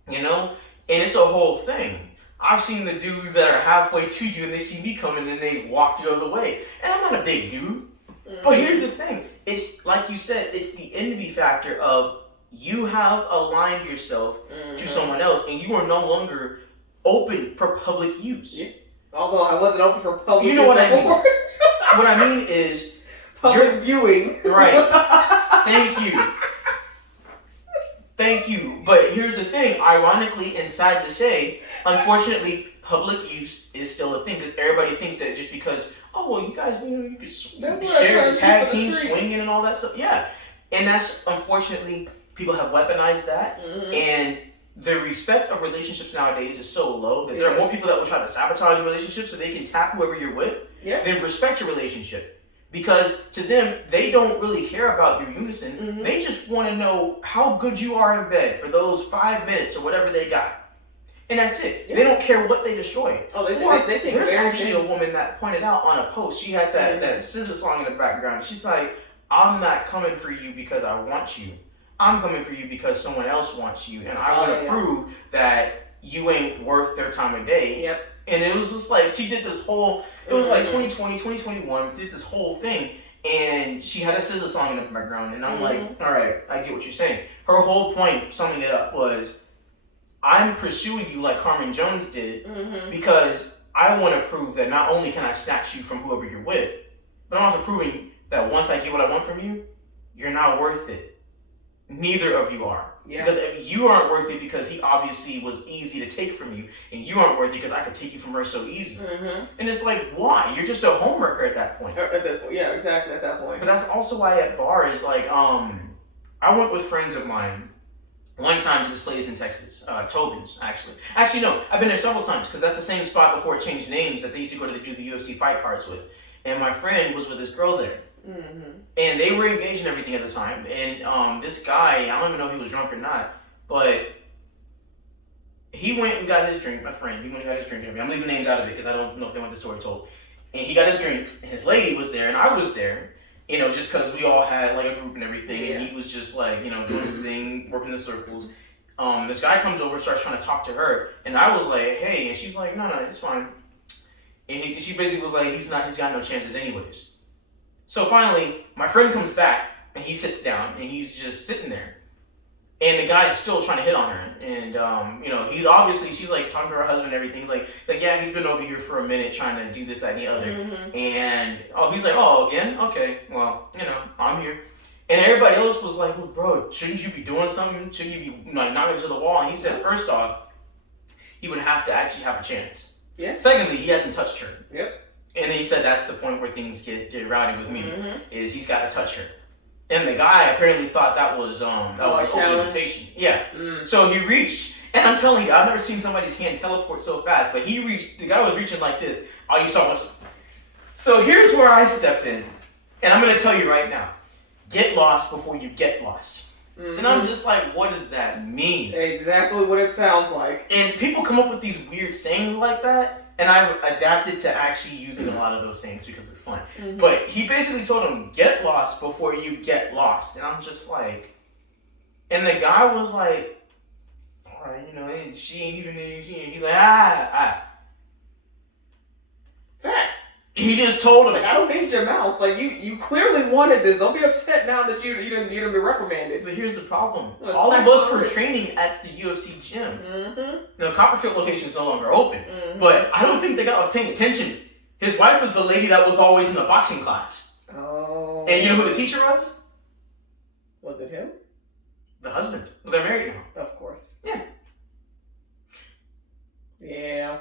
and it's a whole thing. I've seen the dudes that are halfway to you and they see me coming and they walk the other way, and I'm not a big dude. But here's the thing. It's like you said, it's the envy factor of you have aligned yourself to someone else, and you are no longer open for public use. Yeah. Although I wasn't open for public use. You know what I mean? What I mean is public viewing. Right. Thank you. But here's the thing. Ironically, and sad to say, unfortunately, public use is still a thing, because everybody thinks that just because, oh, well, you guys, you can share the tag team swinging and all that stuff. Yeah. And that's, unfortunately, people have weaponized that. And the respect of relationships nowadays is so low that there are more people that will try to sabotage relationships so they can tap whoever you're with than respect your relationship. Because to them, they don't really care about your unison. They just want to know how good you are in bed for those 5 minutes or whatever they got. And that's it. They don't care what they destroy. Oh, they think there's actually a woman that pointed out on a post, she had that SZA song in the background. She's like, I'm not coming for you because I want you. I'm coming for you because someone else wants you. And I want to prove that you ain't worth their time of day. Yep. And it was just like, she did this whole, it was like 2020, 2021, did this whole thing. And she had a SZA song in the background. And I'm like, all right, I get what you're saying. Her whole point, summing it up, was, I'm pursuing you like Carmen Jones did because I want to prove that not only can I snatch you from whoever you're with, but I'm also proving that once I get what I want from you, you're not worth it. Neither of you are. Yeah. Because you aren't worth it because he obviously was easy to take from you, and you aren't worth it because I could take you from her so easy. And it's like, why? You're just a homewrecker at that point. Yeah, exactly, at that point. But that's also why at bars, like, I went with friends of mine one time to this place in Texas, Tobin's, actually. Actually, no, I've been there several times because that's the same spot before it changed names that they used to go to do the UFC fight cards with. And my friend was with this girl there. Mm-hmm. And they were engaged and everything at the time. And this guy, I don't even know if he was drunk or not, but he went and got his drink, my friend. He went and got his drink. I'm leaving names out of it because I don't know if they want the story told. And he got his drink, and his lady was there, and I was there. You know, just because we all had like a group and everything, and he was just like, you know, doing his thing, working the circles. This guy comes over, starts trying to talk to her, and I was like, hey, and she's like, no, it's fine. And she basically was like, he's got no chances anyways. So finally, my friend comes back, and he sits down, and he's just sitting there. And the guy is still trying to hit on her. And, you know, she's like talking to her husband and everything. He's like, yeah, he's been over here for a minute trying to do this, that, and the other. Mm-hmm. And, he's like, again? Okay, well, you know, I'm here. And everybody else was like, well, bro, shouldn't you be doing something? Shouldn't you be like knocking to the wall? And he said, first off, he would have to actually have a chance. Yeah. Secondly, he hasn't touched her. Yep. And then he said that's the point where things get rowdy with me, is he's got to touch her. And the guy apparently thought that was an open invitation. Yeah. Mm. So he reached, and I'm telling you, I've never seen somebody's hand teleport so fast, but the guy was reaching like this. All you saw was... So here's where I step in, and I'm going to tell you right now. Get lost before you get lost. Mm-hmm. And I'm just like, what does that mean? Exactly what it sounds like. And people come up with these weird sayings like that, and I've adapted to actually using a lot of those sayings because they're fun. Mm-hmm. But he basically told him, get lost before you get lost. And I'm just like... And the guy was like, all right, you know, and she ain't even... He's like, Facts. He just told him. Like, I don't need your mouth. Like, you clearly wanted this. Don't be upset now that you didn't be reprimanded. But here's the problem. All of us were training at the UFC gym. Mm-hmm. The Copperfield location is no longer open. Mm-hmm. But I don't think the guy was paying attention. His wife was the lady that was always in the boxing class. Oh. And you know who the teacher was? Was it him? The husband. Well, they're married now. Of course. Yeah. Yeah.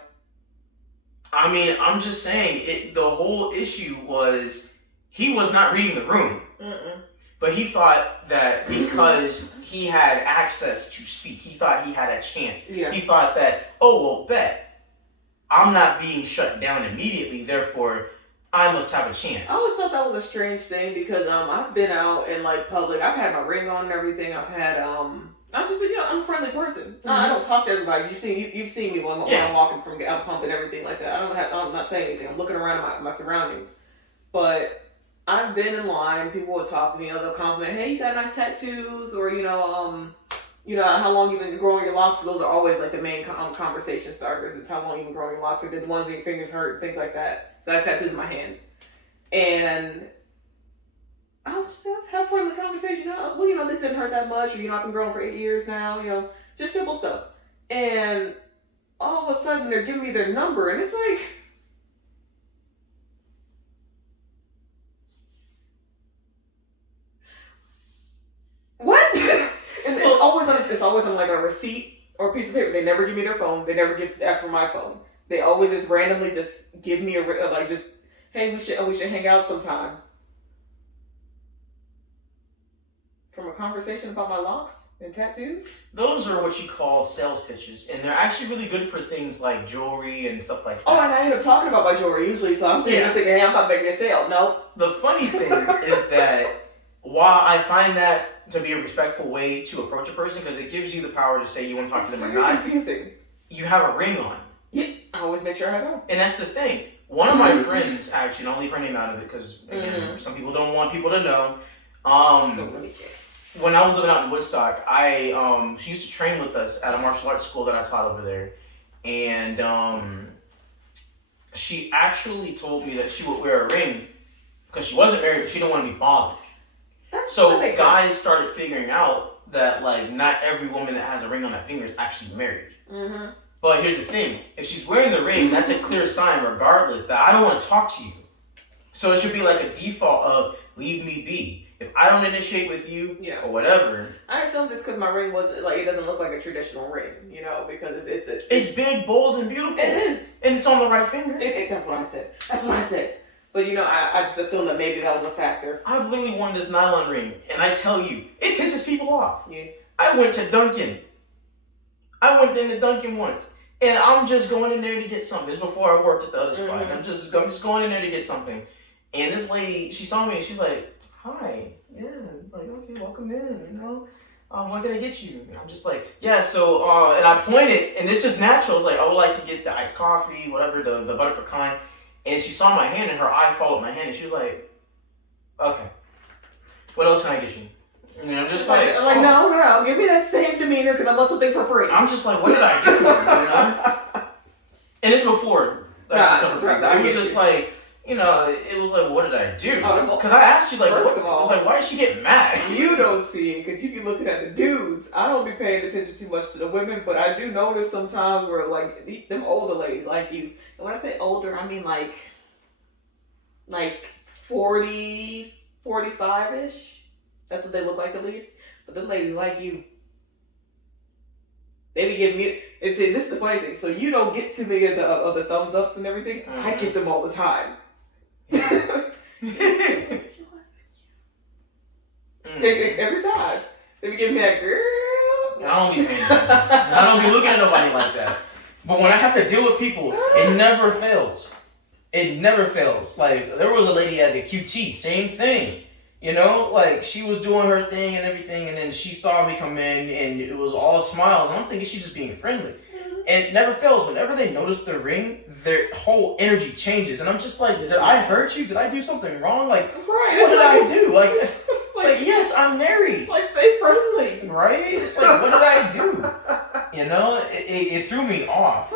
I mean, I'm just saying, the whole issue was he was not reading the room. Mm-mm. But he thought that because he had access to speak, he thought he had a chance. Yeah. He thought that, bet, I'm not being shut down immediately, therefore I must have a chance. I always thought that was a strange thing because I've been out in like public. I've had my ring on and everything. I've had I've just been, I'm a friendly person. Mm-hmm. I don't talk to everybody. You've seen me when I'm walking from out pump and everything like that. I'm not saying anything. I'm looking around at my surroundings. But I've been in line. People will talk to me. They'll compliment, hey, you got nice tattoos, or how long you've been growing your locks. Those are always like the main conversation starters. It's how long you've been growing your locks, or did the ones where your fingers hurt, things like that. So I have tattoos in my hands, and I'll just have fun with the conversation. This didn't hurt that much. Or, I've been growing for 8 years now. Just simple stuff. And all of a sudden, they're giving me their number, and it's like, what? And it's always on like a receipt or a piece of paper. They never give me their phone. They never ask for my phone. They always just randomly just give me hey, we should hang out sometime. From a conversation about my locks and tattoos? Those are what you call sales pitches, and they're actually really good for things like jewelry and stuff like that. Oh, and I end up talking about my jewelry usually, so I'm thinking, hey, I'm about to make a sale. No. The funny thing is that while I find that to be a respectful way to approach a person, because it gives you the power to say you want to talk to them or not, confusing. You have a ring on. Yeah, I always make sure I have that. And that's the thing. One of my friends, actually, and I'll leave her name out of it because, again, some people don't want people to know. Don't really care. When I was living out in Woodstock, she used to train with us at a martial arts school that I taught over there. And she actually told me that she would wear a ring because she wasn't married, but she didn't want to be bothered. So guys started figuring out that, like, not every woman that has a ring on that finger is actually married. Mm-hmm. But here's the thing. If she's wearing the ring, that's a clear sign, regardless, that I don't want to talk to you. So it should be like a default of, leave me be. If I don't initiate with you, or whatever. I assume it's because my ring wasn't, like, it doesn't look like a traditional ring, because it's big, bold, and beautiful. It is. And it's on the right finger. That's what I said. But, I just assumed that maybe that was a factor. I've literally worn this nylon ring, and I tell you, it pisses people off. Yeah. I went to Dunkin'. I went into Dunkin' once. And I'm just going in there to get something. This is before I worked at the other spot. Mm-hmm. I'm just going in there to get something. And this lady, she saw me and she's like, hi. Yeah. Like, okay, welcome in, you know. What can I get you? And I'm just like, yeah, so, and I pointed, and it's just natural. It's like, I would like to get the iced coffee, whatever, the butter pecan. And she saw my hand, and her eye followed my hand, and she was like, okay, what else can I get you? And I'm just like, no, give me that same demeanor, because I want something for free. I'm just like, what did I do? You know? And it's before, like, it was just like, you know, it was like, what did I do? Because I asked you, like, first of all, it's like, why did she get mad? You don't see it because you be looking at the dudes. I don't be paying attention too much to the women, but I do notice sometimes where, like, them older ladies like you. And when I say older, I mean like 40, 45-ish. That's what they look like at least. But them ladies like you. They be giving me. This is the funny thing. So you don't get too many of the thumbs ups and everything. Mm-hmm. I get them all the time. Every time they be giving me that girl. I don't be paying that. I don't be looking at nobody like that. But when I have to deal with people, it never fails. It never fails. Like, there was a lady at the QT, same thing. You know, like, she was doing her thing and everything, and then she saw me come in, and it was all smiles. And I'm thinking she's just being friendly. And it never fails. Whenever they notice the ring, their whole energy changes. And I'm just like, did I hurt you? Did I do something wrong? Like, what did I do? Like, yes, I'm married. It's like, stay friendly. Right? It's like, what did I do? You know, it threw me off.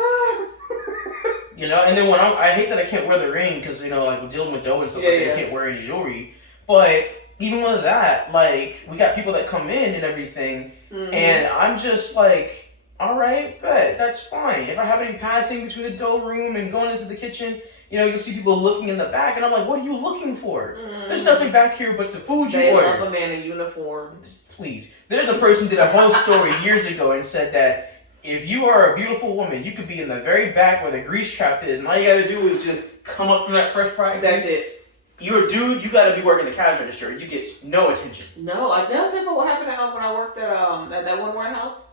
You know, and then when I hate that I can't wear the ring because, you know, like, we're dealing with dough and stuff, they can't wear any jewelry. But even with that, like, we got people that come in and everything, and I'm just like, all right, bet, that's fine. If I have any passing between the dough room and going into the kitchen, you know, you'll see people looking in the back, and I'm like, what are you looking for? There's nothing back here but the food you ordered. They love a man in uniform. Please. There's a person did a whole story years ago and said that if you are a beautiful woman, you could be in the very back where the grease trap is, and all you gotta do is just come up from that fresh fried grease. That's it. You're a dude, you gotta be working the cash register. You get no attention. No, I don't say about what happened when I worked at that one warehouse.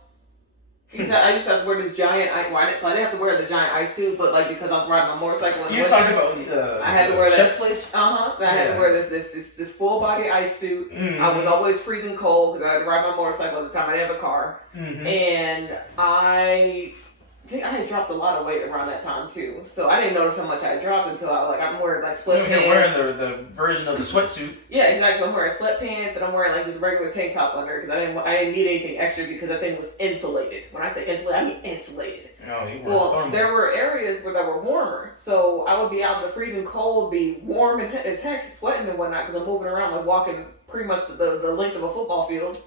I used to have to wear this giant so I didn't have to wear the giant ice suit, but like because I was riding my motorcycle. You're talking about I had to wear chef place. I had to wear this full body ice suit. I was always freezing cold because I had to ride my motorcycle at the time. I didn't have a car, and I think I had dropped a lot of weight around that time too. So I didn't notice how much I had dropped until I'm wearing like sweatpants. You're wearing the version of the sweatsuit. Yeah, exactly. So I'm wearing sweatpants and I'm wearing like just regular tank top under because I didn't need anything extra because that thing was insulated. When I say insulated, I mean insulated. Oh, you well, there were areas where that were warmer, so I would be out in the freezing cold, be warm as heck, sweating and whatnot because I'm moving around like walking pretty much the length of a football field,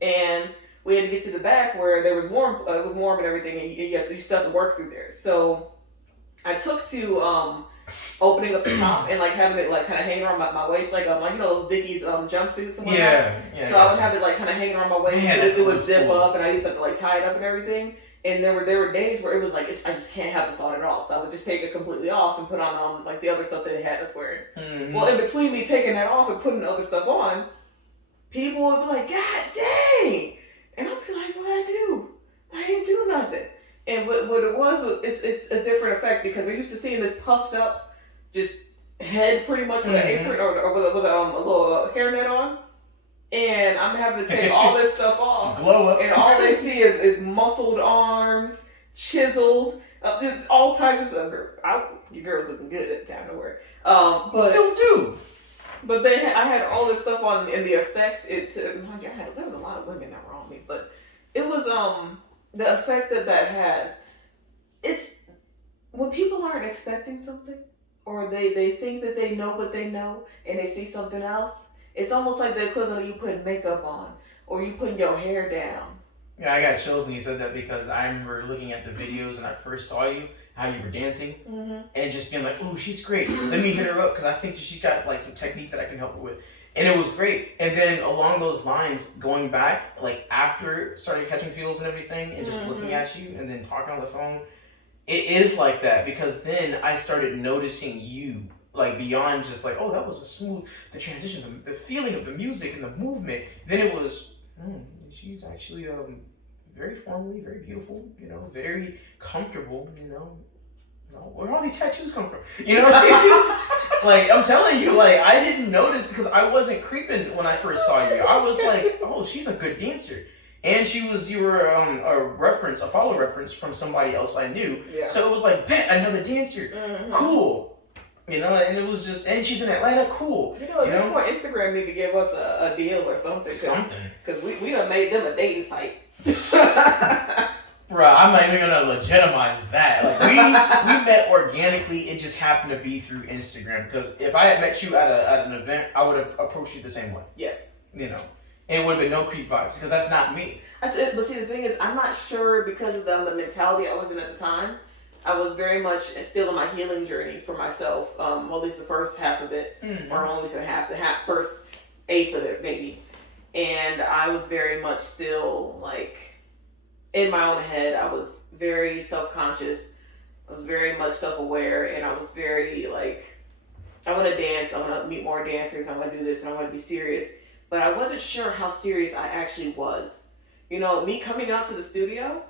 and we had to get to the back where there was warm. It was warm and everything, and you still have to work through there. So I took to opening up the top and like having it like kind of hanging around my waist, like you know those Dickies jumpsuits and whatnot. Yeah. So I would have it like kind of hanging around my waist, and it would zip up, and I used to have to like tie it up and everything. And there were days where it was like I just can't have this on at all. So I would just take it completely off and put on like the other stuff that they had us wearing. Well, in between me taking that off and putting the other stuff on, people would be like, "God dang!" And I'd be like, "What I do? I didn't do nothing." And what it was, it's a different effect because I used to seeing this puffed up, just head pretty much with an apron or with a little hairnet on. And I'm having to take all this stuff off. Glow up. And all they see is muscled arms, chiseled, all types of stuff. Your girl's looking good at the time, don't worry. But still do. But I had all this stuff on, and the effects, there was a lot of women that were on me, but it was, the effect that has, it's, when people aren't expecting something, or they think that they know what they know, and they see something else, it's almost like the equivalent of you putting makeup on, or you putting your hair down. Yeah, I got chills when you said that because I remember looking at the videos when I first saw you, how you were dancing, and just being like, "Ooh, she's great. Let me hit her up because I think that she's got like some technique that I can help her with." And it was great. And then along those lines, going back, like after starting catching feels and everything, and just looking at you and then talking on the phone, it is like that because then I started noticing you. Like beyond just like, oh, that was a smooth, the transition, the feeling of the music and the movement. Then it was, She's actually very formally, very beautiful, very comfortable, where all these tattoos come from? Like, I'm telling you, like, I didn't notice because I wasn't creeping when I first saw you. I was like, oh, she's a good dancer. And you were a follow reference from somebody else I knew. Yeah. So it was like, bet, another dancer. Mm-hmm. Cool. And it was just, and she's in Atlanta, cool. At this point, Instagram need to give us a deal or something. Because we done made them a dating site. Bruh, I'm not even gonna legitimize that. Like, we met organically. It just happened to be through Instagram. Because if I had met you at an event, I would have approached you the same way. Yeah. And it would have been no creep vibes because that's not me. But see, the thing is, I'm not sure because of the mentality I was in at the time. I was very much still in my healing journey for myself. Well, at least the first half of it, or only the first eighth of it, maybe. And I was very much still like in my own head. I was very self-conscious. I was very much self-aware, and I was very like, I want to dance. I want to meet more dancers. I want to do this, and I want to be serious. But I wasn't sure how serious I actually was. Me coming out to the studio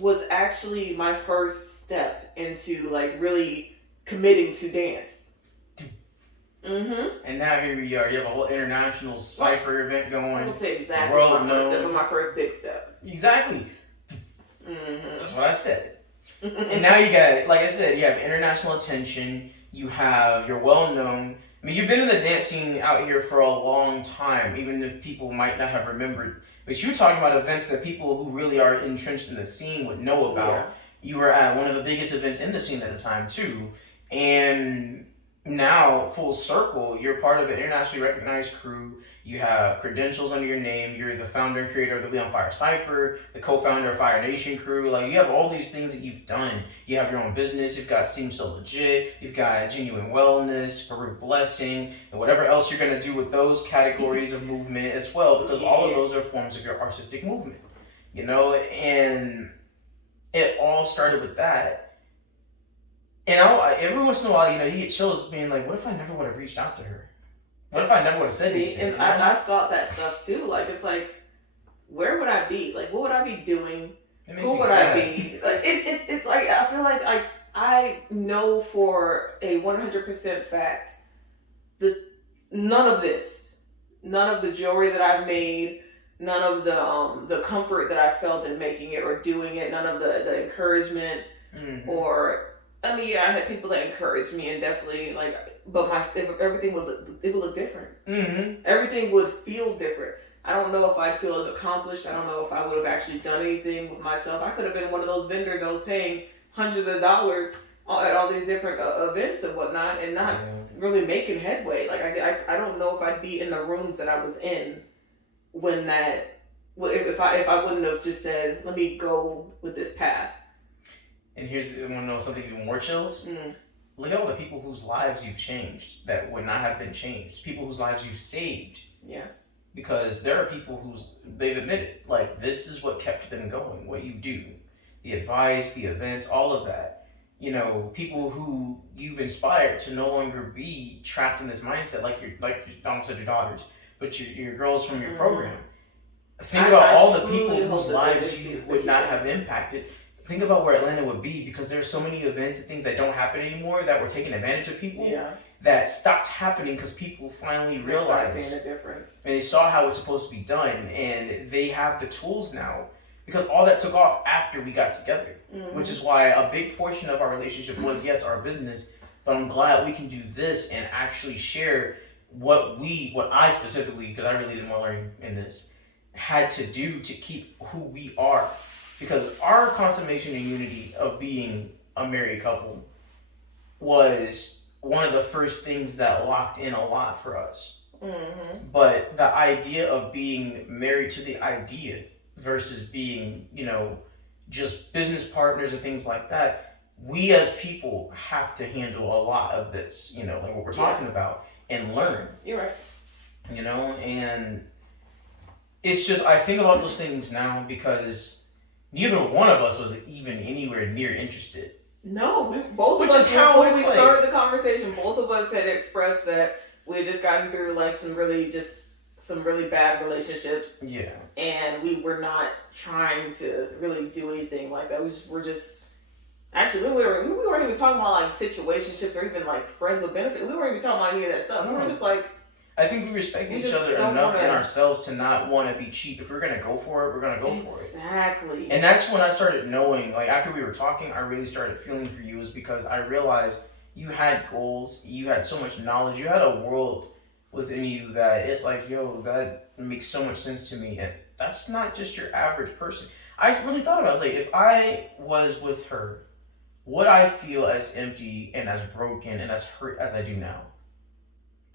was actually my first step into like really committing to dance. Mm-hmm. And now here we are. You have a whole international cypher event going. I won't say exactly my first step, but my first big step. Exactly. Mm-hmm. That's what I said. And now you got, like I said, you have international attention. You're well known. I mean, you've been in the dance scene out here for a long time, even if people might not have remembered. But you're talking about events that people who really are entrenched in the scene would know about. Yeah. You were at one of the biggest events in the scene at the time, too. And now, full circle, you're part of an internationally recognized crew. You have credentials under your name. You're the founder and creator of the We on Fire Cypher, the co-founder of Fire Nation Crew. Like, you have all these things that you've done. You have your own business. You've got Seem So Legit. You've got Genuine Wellness, Farouk Blessing, and whatever else you're going to do with those categories of movement as well, because all of those are forms of your artistic movement, and it all started with that. And every once in a while, you get chills being like, what if I never would have reached out to her? What if I never would have said anything? And I've thought that stuff too. Like, it's like, where would I be? Like, what would I be doing? Who would I be? Like, it's like, I feel like I know for a 100% fact that none of the jewelry that I've made, none of the comfort that I felt in making it or doing it, none of the encouragement or. I mean, yeah, I had people that encouraged me and definitely but everything would look different. Mm-hmm. Everything would feel different. I don't know if I'd feel as accomplished. I don't know if I would have actually done anything with myself. I could have been one of those vendors that was paying hundreds of dollars at all these different events and whatnot, and not really making headway. Like I don't know if I'd be in the rooms that I was in when if I wouldn't have just said, let me go with this path. And I want to know something even more chills? Look at all the people whose lives you've changed that would not have been changed. People whose lives you've saved. Yeah. Because there are people they've admitted, like, this is what kept them going, what you do. The advice, the events, all of that. People who you've inspired to no longer be trapped in this mindset, like you almost said your daughters, but your girls from your program. Think about all the people whose lives you would not have impacted. Think about where Atlanta would be, because there's so many events and things that don't happen anymore that were taking advantage of people that stopped happening because people finally realized seeing the difference. And they saw how it's supposed to be done, and they have the tools now, because all that took off after we got together, which is why a big portion of our relationship was, yes, our business, but I'm glad we can do this and actually share what I specifically, because I really didn't want to learn in this, had to do to keep who we are. Because our consummation and unity of being a married couple was one of the first things that locked in a lot for us. Mm-hmm. But the idea of being married to the idea versus being, just business partners and things like that, we as people have to handle a lot of this, like what we're talking about, and learn. You're right. And it's just, I think about those things now because neither one of us was even anywhere near interested. No, both of us, when we started the conversation, both of us had expressed that we had just gotten through some really just some really bad relationships. Yeah. And we were not trying to really do anything like that. We're just actually we weren't even talking about like situationships or even like friends with benefits. We weren't even talking about any of that stuff. We were just like, I think we respect each other enough in ourselves to not want to be cheap. If we're gonna go for it, we're gonna go for it. Exactly. And that's when I started knowing, like after we were talking, I really started feeling for you, is because I realized you had goals, you had so much knowledge, you had a world within you that it's like, yo, that makes so much sense to me. And that's not just your average person. I really thought about it. I was like, if I was with her, would I feel as empty and as broken and as hurt as I do now?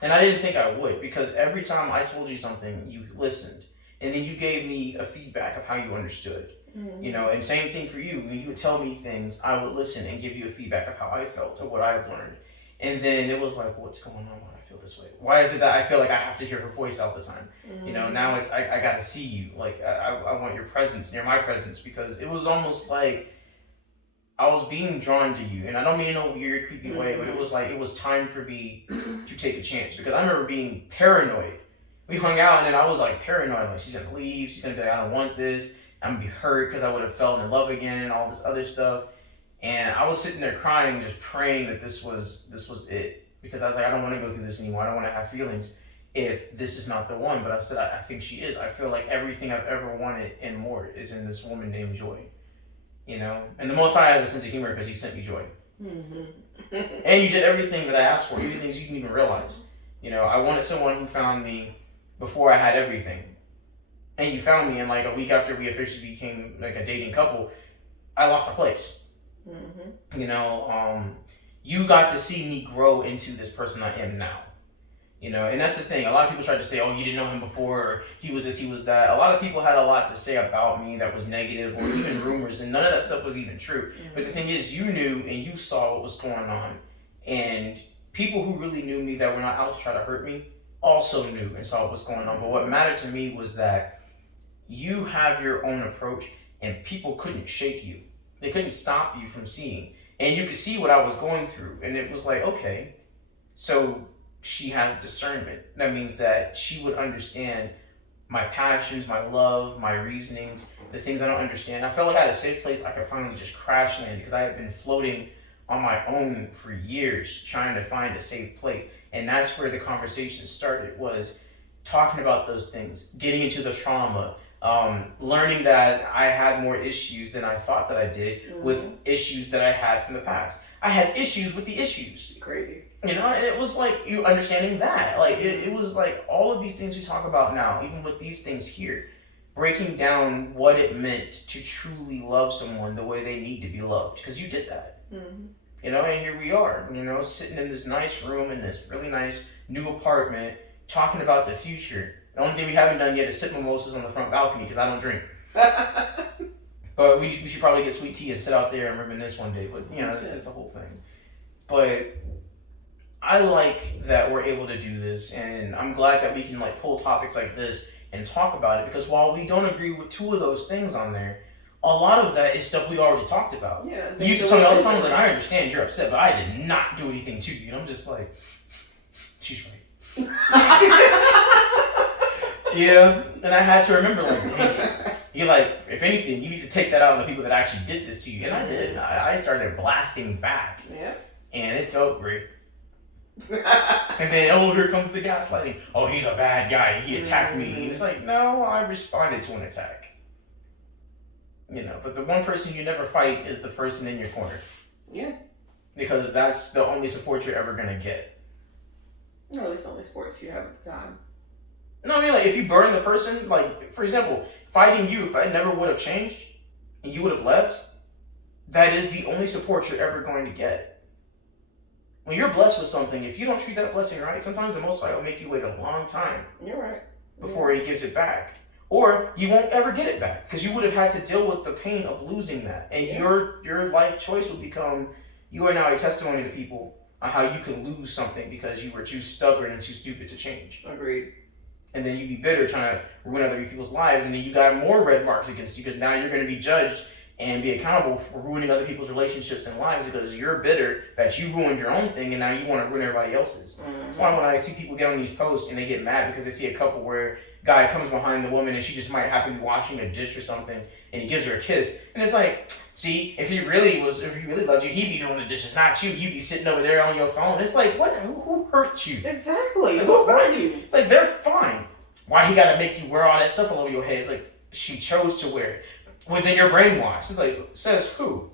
And I didn't think I would, because every time I told you something, you listened. And then you gave me a feedback of how you understood. Mm-hmm. You know, and same thing for you. When you would tell me things, I would listen and give you a feedback of how I felt or what I've learned. And then it was like, what's going on? Why do I feel this way? Why is it that I feel like I have to hear her voice all the time? Mm-hmm. You know, now it's, I got to see you. Like, I want your presence near my presence, because it was almost like I was being drawn to you. And I don't mean in a weird, creepy way, but it was like, it was time for me to take a chance. Because I remember being paranoid. We hung out and then I was like paranoid. Like, she's going to leave. She's going to be like, I don't want this. I'm going to be hurt because I would have fallen in love again and all this other stuff. And I was sitting there crying, just praying that this was it. Because I was like, I don't want to go through this anymore. I don't want to have feelings if this is not the one. But I said, I think she is. I feel like everything I've ever wanted and more is in this woman named Joy. You know? And the Most High has a sense of humor because he sent me Joy. Mm-hmm. And you did everything that I asked for, even things you didn't even realize. You know, I wanted someone who found me before I had everything. And you found me, and like a week after we officially became like a dating couple, I lost my place. Mm-hmm. You know, you got to see me grow into this person I am now. You know, and that's the thing. A lot of people tried to say, oh, you didn't know him before, or he was this, he was that. A lot of people had a lot to say about me that was negative, or even rumors, and none of that stuff was even true. Mm-hmm. But the thing is, you knew and you saw what was going on. And people who really knew me that were not out to try to hurt me also knew and saw what was going on. But what mattered to me was that you have your own approach, and people couldn't shake you. They couldn't stop you from seeing. And you could see what I was going through. And it was like, okay, so she has discernment. That means that she would understand my passions, my love, my reasonings, the things I don't understand. I felt like I had a safe place I could finally just crash land, because I had been floating on my own for years trying to find a safe place. And that's where the conversation started, was talking about those things, getting into the trauma, learning that I had more issues than I thought that I did with issues that I had from the past. I had issues with the issues. Crazy. You know, and it was like you understanding that. Like, it was like all of these things we talk about now, even with these things here, breaking down what it meant to truly love someone the way they need to be loved. Because you did that. Mm-hmm. You know, and here we are, you know, sitting in this nice room in this really nice new apartment, talking about the future. The only thing we haven't done yet is sip mimosas on the front balcony, because I don't drink. But we should probably get sweet tea and sit out there and reminisce one day. But, you know, it's a whole thing. But I like that we're able to do this, and I'm glad that we can like pull topics like this and talk about it, because while we don't agree with two of those things on there, a lot of that is stuff we already talked about. Yeah, you used to tell me all the time, like, I understand you're upset, but I did not do anything to you. And I'm just like, she's right. Yeah, and I had to remember, like, dang, you're like, if anything, you need to take that out on the people that actually did this to you. And I did. I started blasting back. Yeah. And it felt great. And then, oh, here comes the gaslighting. Oh, he's a bad guy. He attacked me. And it's like, no, I responded to an attack. You know, but the one person you never fight is the person in your corner. Yeah. Because that's the only support you're ever going to get. No, at least the only support you have at the time. No, I mean, like, if you burn the person, like, for example, fighting you, if I never would have changed and you would have left, that is the only support you're ever going to get. When you're blessed with something, if you don't treat that blessing right, sometimes the Most High will make you wait a long time. You're right. Before he gives it back. Or you won't ever get it back, because you would have had to deal with the pain of losing that. And your life choice will become, you are now a testimony to people on how you can lose something because you were too stubborn and too stupid to change. Agreed. And then you'd be bitter trying to ruin other people's lives, and then you got more red marks against you, because now you're going to be judged and be accountable for ruining other people's relationships and lives because you're bitter that you ruined your own thing and now you want to ruin everybody else's. That's why when I see people get on these posts and they get mad because they see a couple where guy comes behind the woman and she just might happen to be washing a dish or something and he gives her a kiss, and it's like, see, if he really loved you, he'd be doing the dishes, not you. You'd be sitting over there on your phone. It's like, what? Who hurt you? Exactly. Like, who hurt you? It's like, they're fine. Why he gotta make you wear all that stuff all over your head? It's like, she chose to wear it. Well, then you're brainwashed. It's like, says who?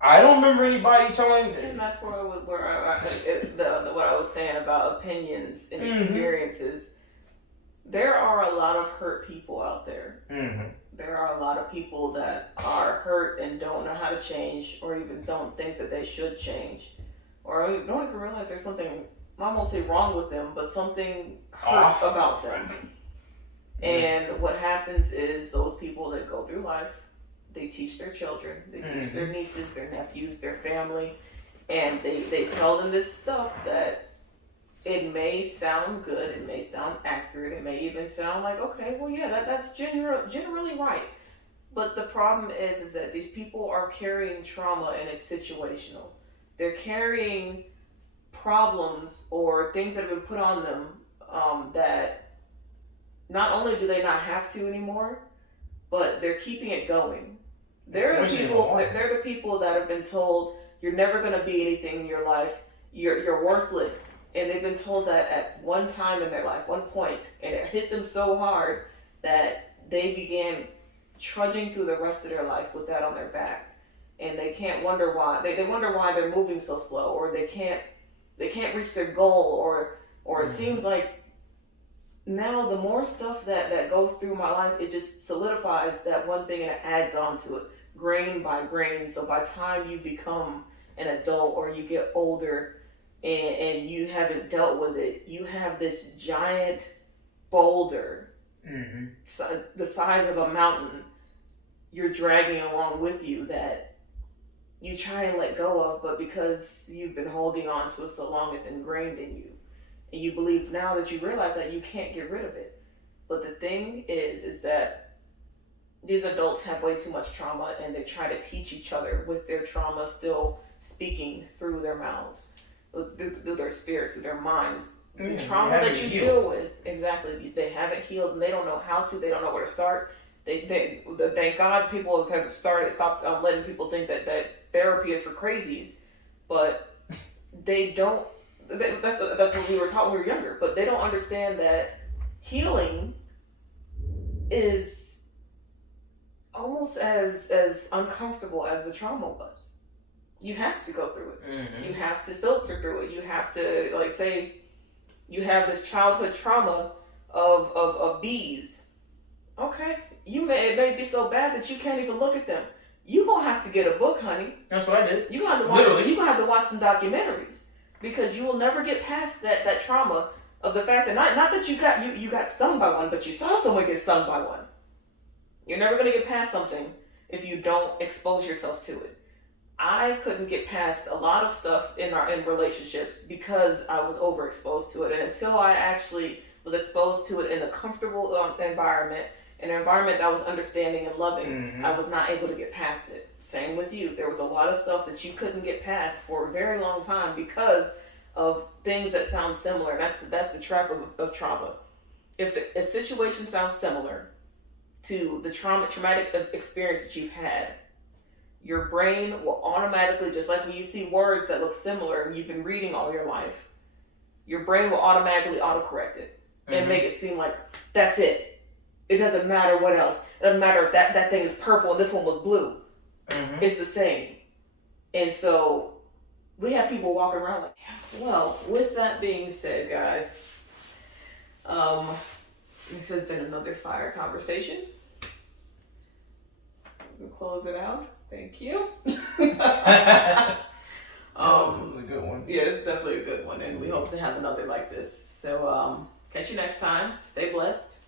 I don't remember anybody telling. And that's what I was saying about opinions and experiences. There are a lot of hurt people out there. There are a lot of people that are hurt and don't know how to change, or even don't think that they should change, or don't even realize there's something, I won't say wrong with them, but something hurt about them. And what happens is those people that go through life, they teach their children, they teach their nieces, their nephews, their family, and they tell them this stuff that it may sound good, it may sound accurate, it may even sound like, okay, well, yeah, that's generally right. But the problem is that these people are carrying trauma and it's situational. They're carrying problems or things that have been put on them that not only do they not have to anymore, but they're keeping it going. They're the people that have been told, you're never going to be anything in your life, you're worthless. And they've been told that at one time in their life, one point, and it hit them so hard that they began trudging through the rest of their life with that on their back. And they can't wonder why. They wonder why they're moving so slow, or they can't reach their goal, or it seems like now the more stuff that goes through my life, it just solidifies that one thing and it adds on to it, grain by grain. So by the time you become an adult or you get older, and you haven't dealt with it, you have this giant boulder, the size of a mountain, you're dragging along with you that you try and let go of, but because you've been holding on to it so long, it's ingrained in you. And you believe now that you realize that you can't get rid of it. But the thing is that these adults have way too much trauma, and they try to teach each other with their trauma still speaking through their mouths. Through their spirits, through their minds. The trauma that you deal with, exactly, they haven't healed and they don't know how to, they don't know where to start. Thank God people have stopped letting people think that therapy is for crazies, but they don't, that's what we were taught when we were younger, but they don't understand that healing is almost as uncomfortable as the trauma was. You have to go through it. You have to filter through it. You have to, like, say, you have this childhood trauma of bees. Okay, it may be so bad that you can't even look at them. You gonna have to get a book, honey. That's what I did. You gonna have to watch some documentaries because you will never get past that trauma of the fact that not that you got stung by one, but you saw someone get stung by one. You're never gonna get past something if you don't expose yourself to it. I couldn't get past a lot of stuff in relationships because I was overexposed to it. And until I actually was exposed to it in a comfortable environment, an environment that was understanding and loving, I was not able to get past it. Same with you. There was a lot of stuff that you couldn't get past for a very long time because of things that sound similar. That's the trap of trauma. If a situation sounds similar to the traumatic experience that you've had, your brain will automatically, just like when you see words that look similar and you've been reading all your life, your brain will automatically autocorrect it and make it seem like that's it. It doesn't matter what else. It doesn't matter if that thing is purple and this one was blue. It's the same. And so we have people walking around like, well, with that being said, guys, this has been another fire conversation. We'll close it out. Thank you. This is a good one. Yeah, it's definitely a good one, and we hope to have another like this. So, catch you next time. Stay blessed.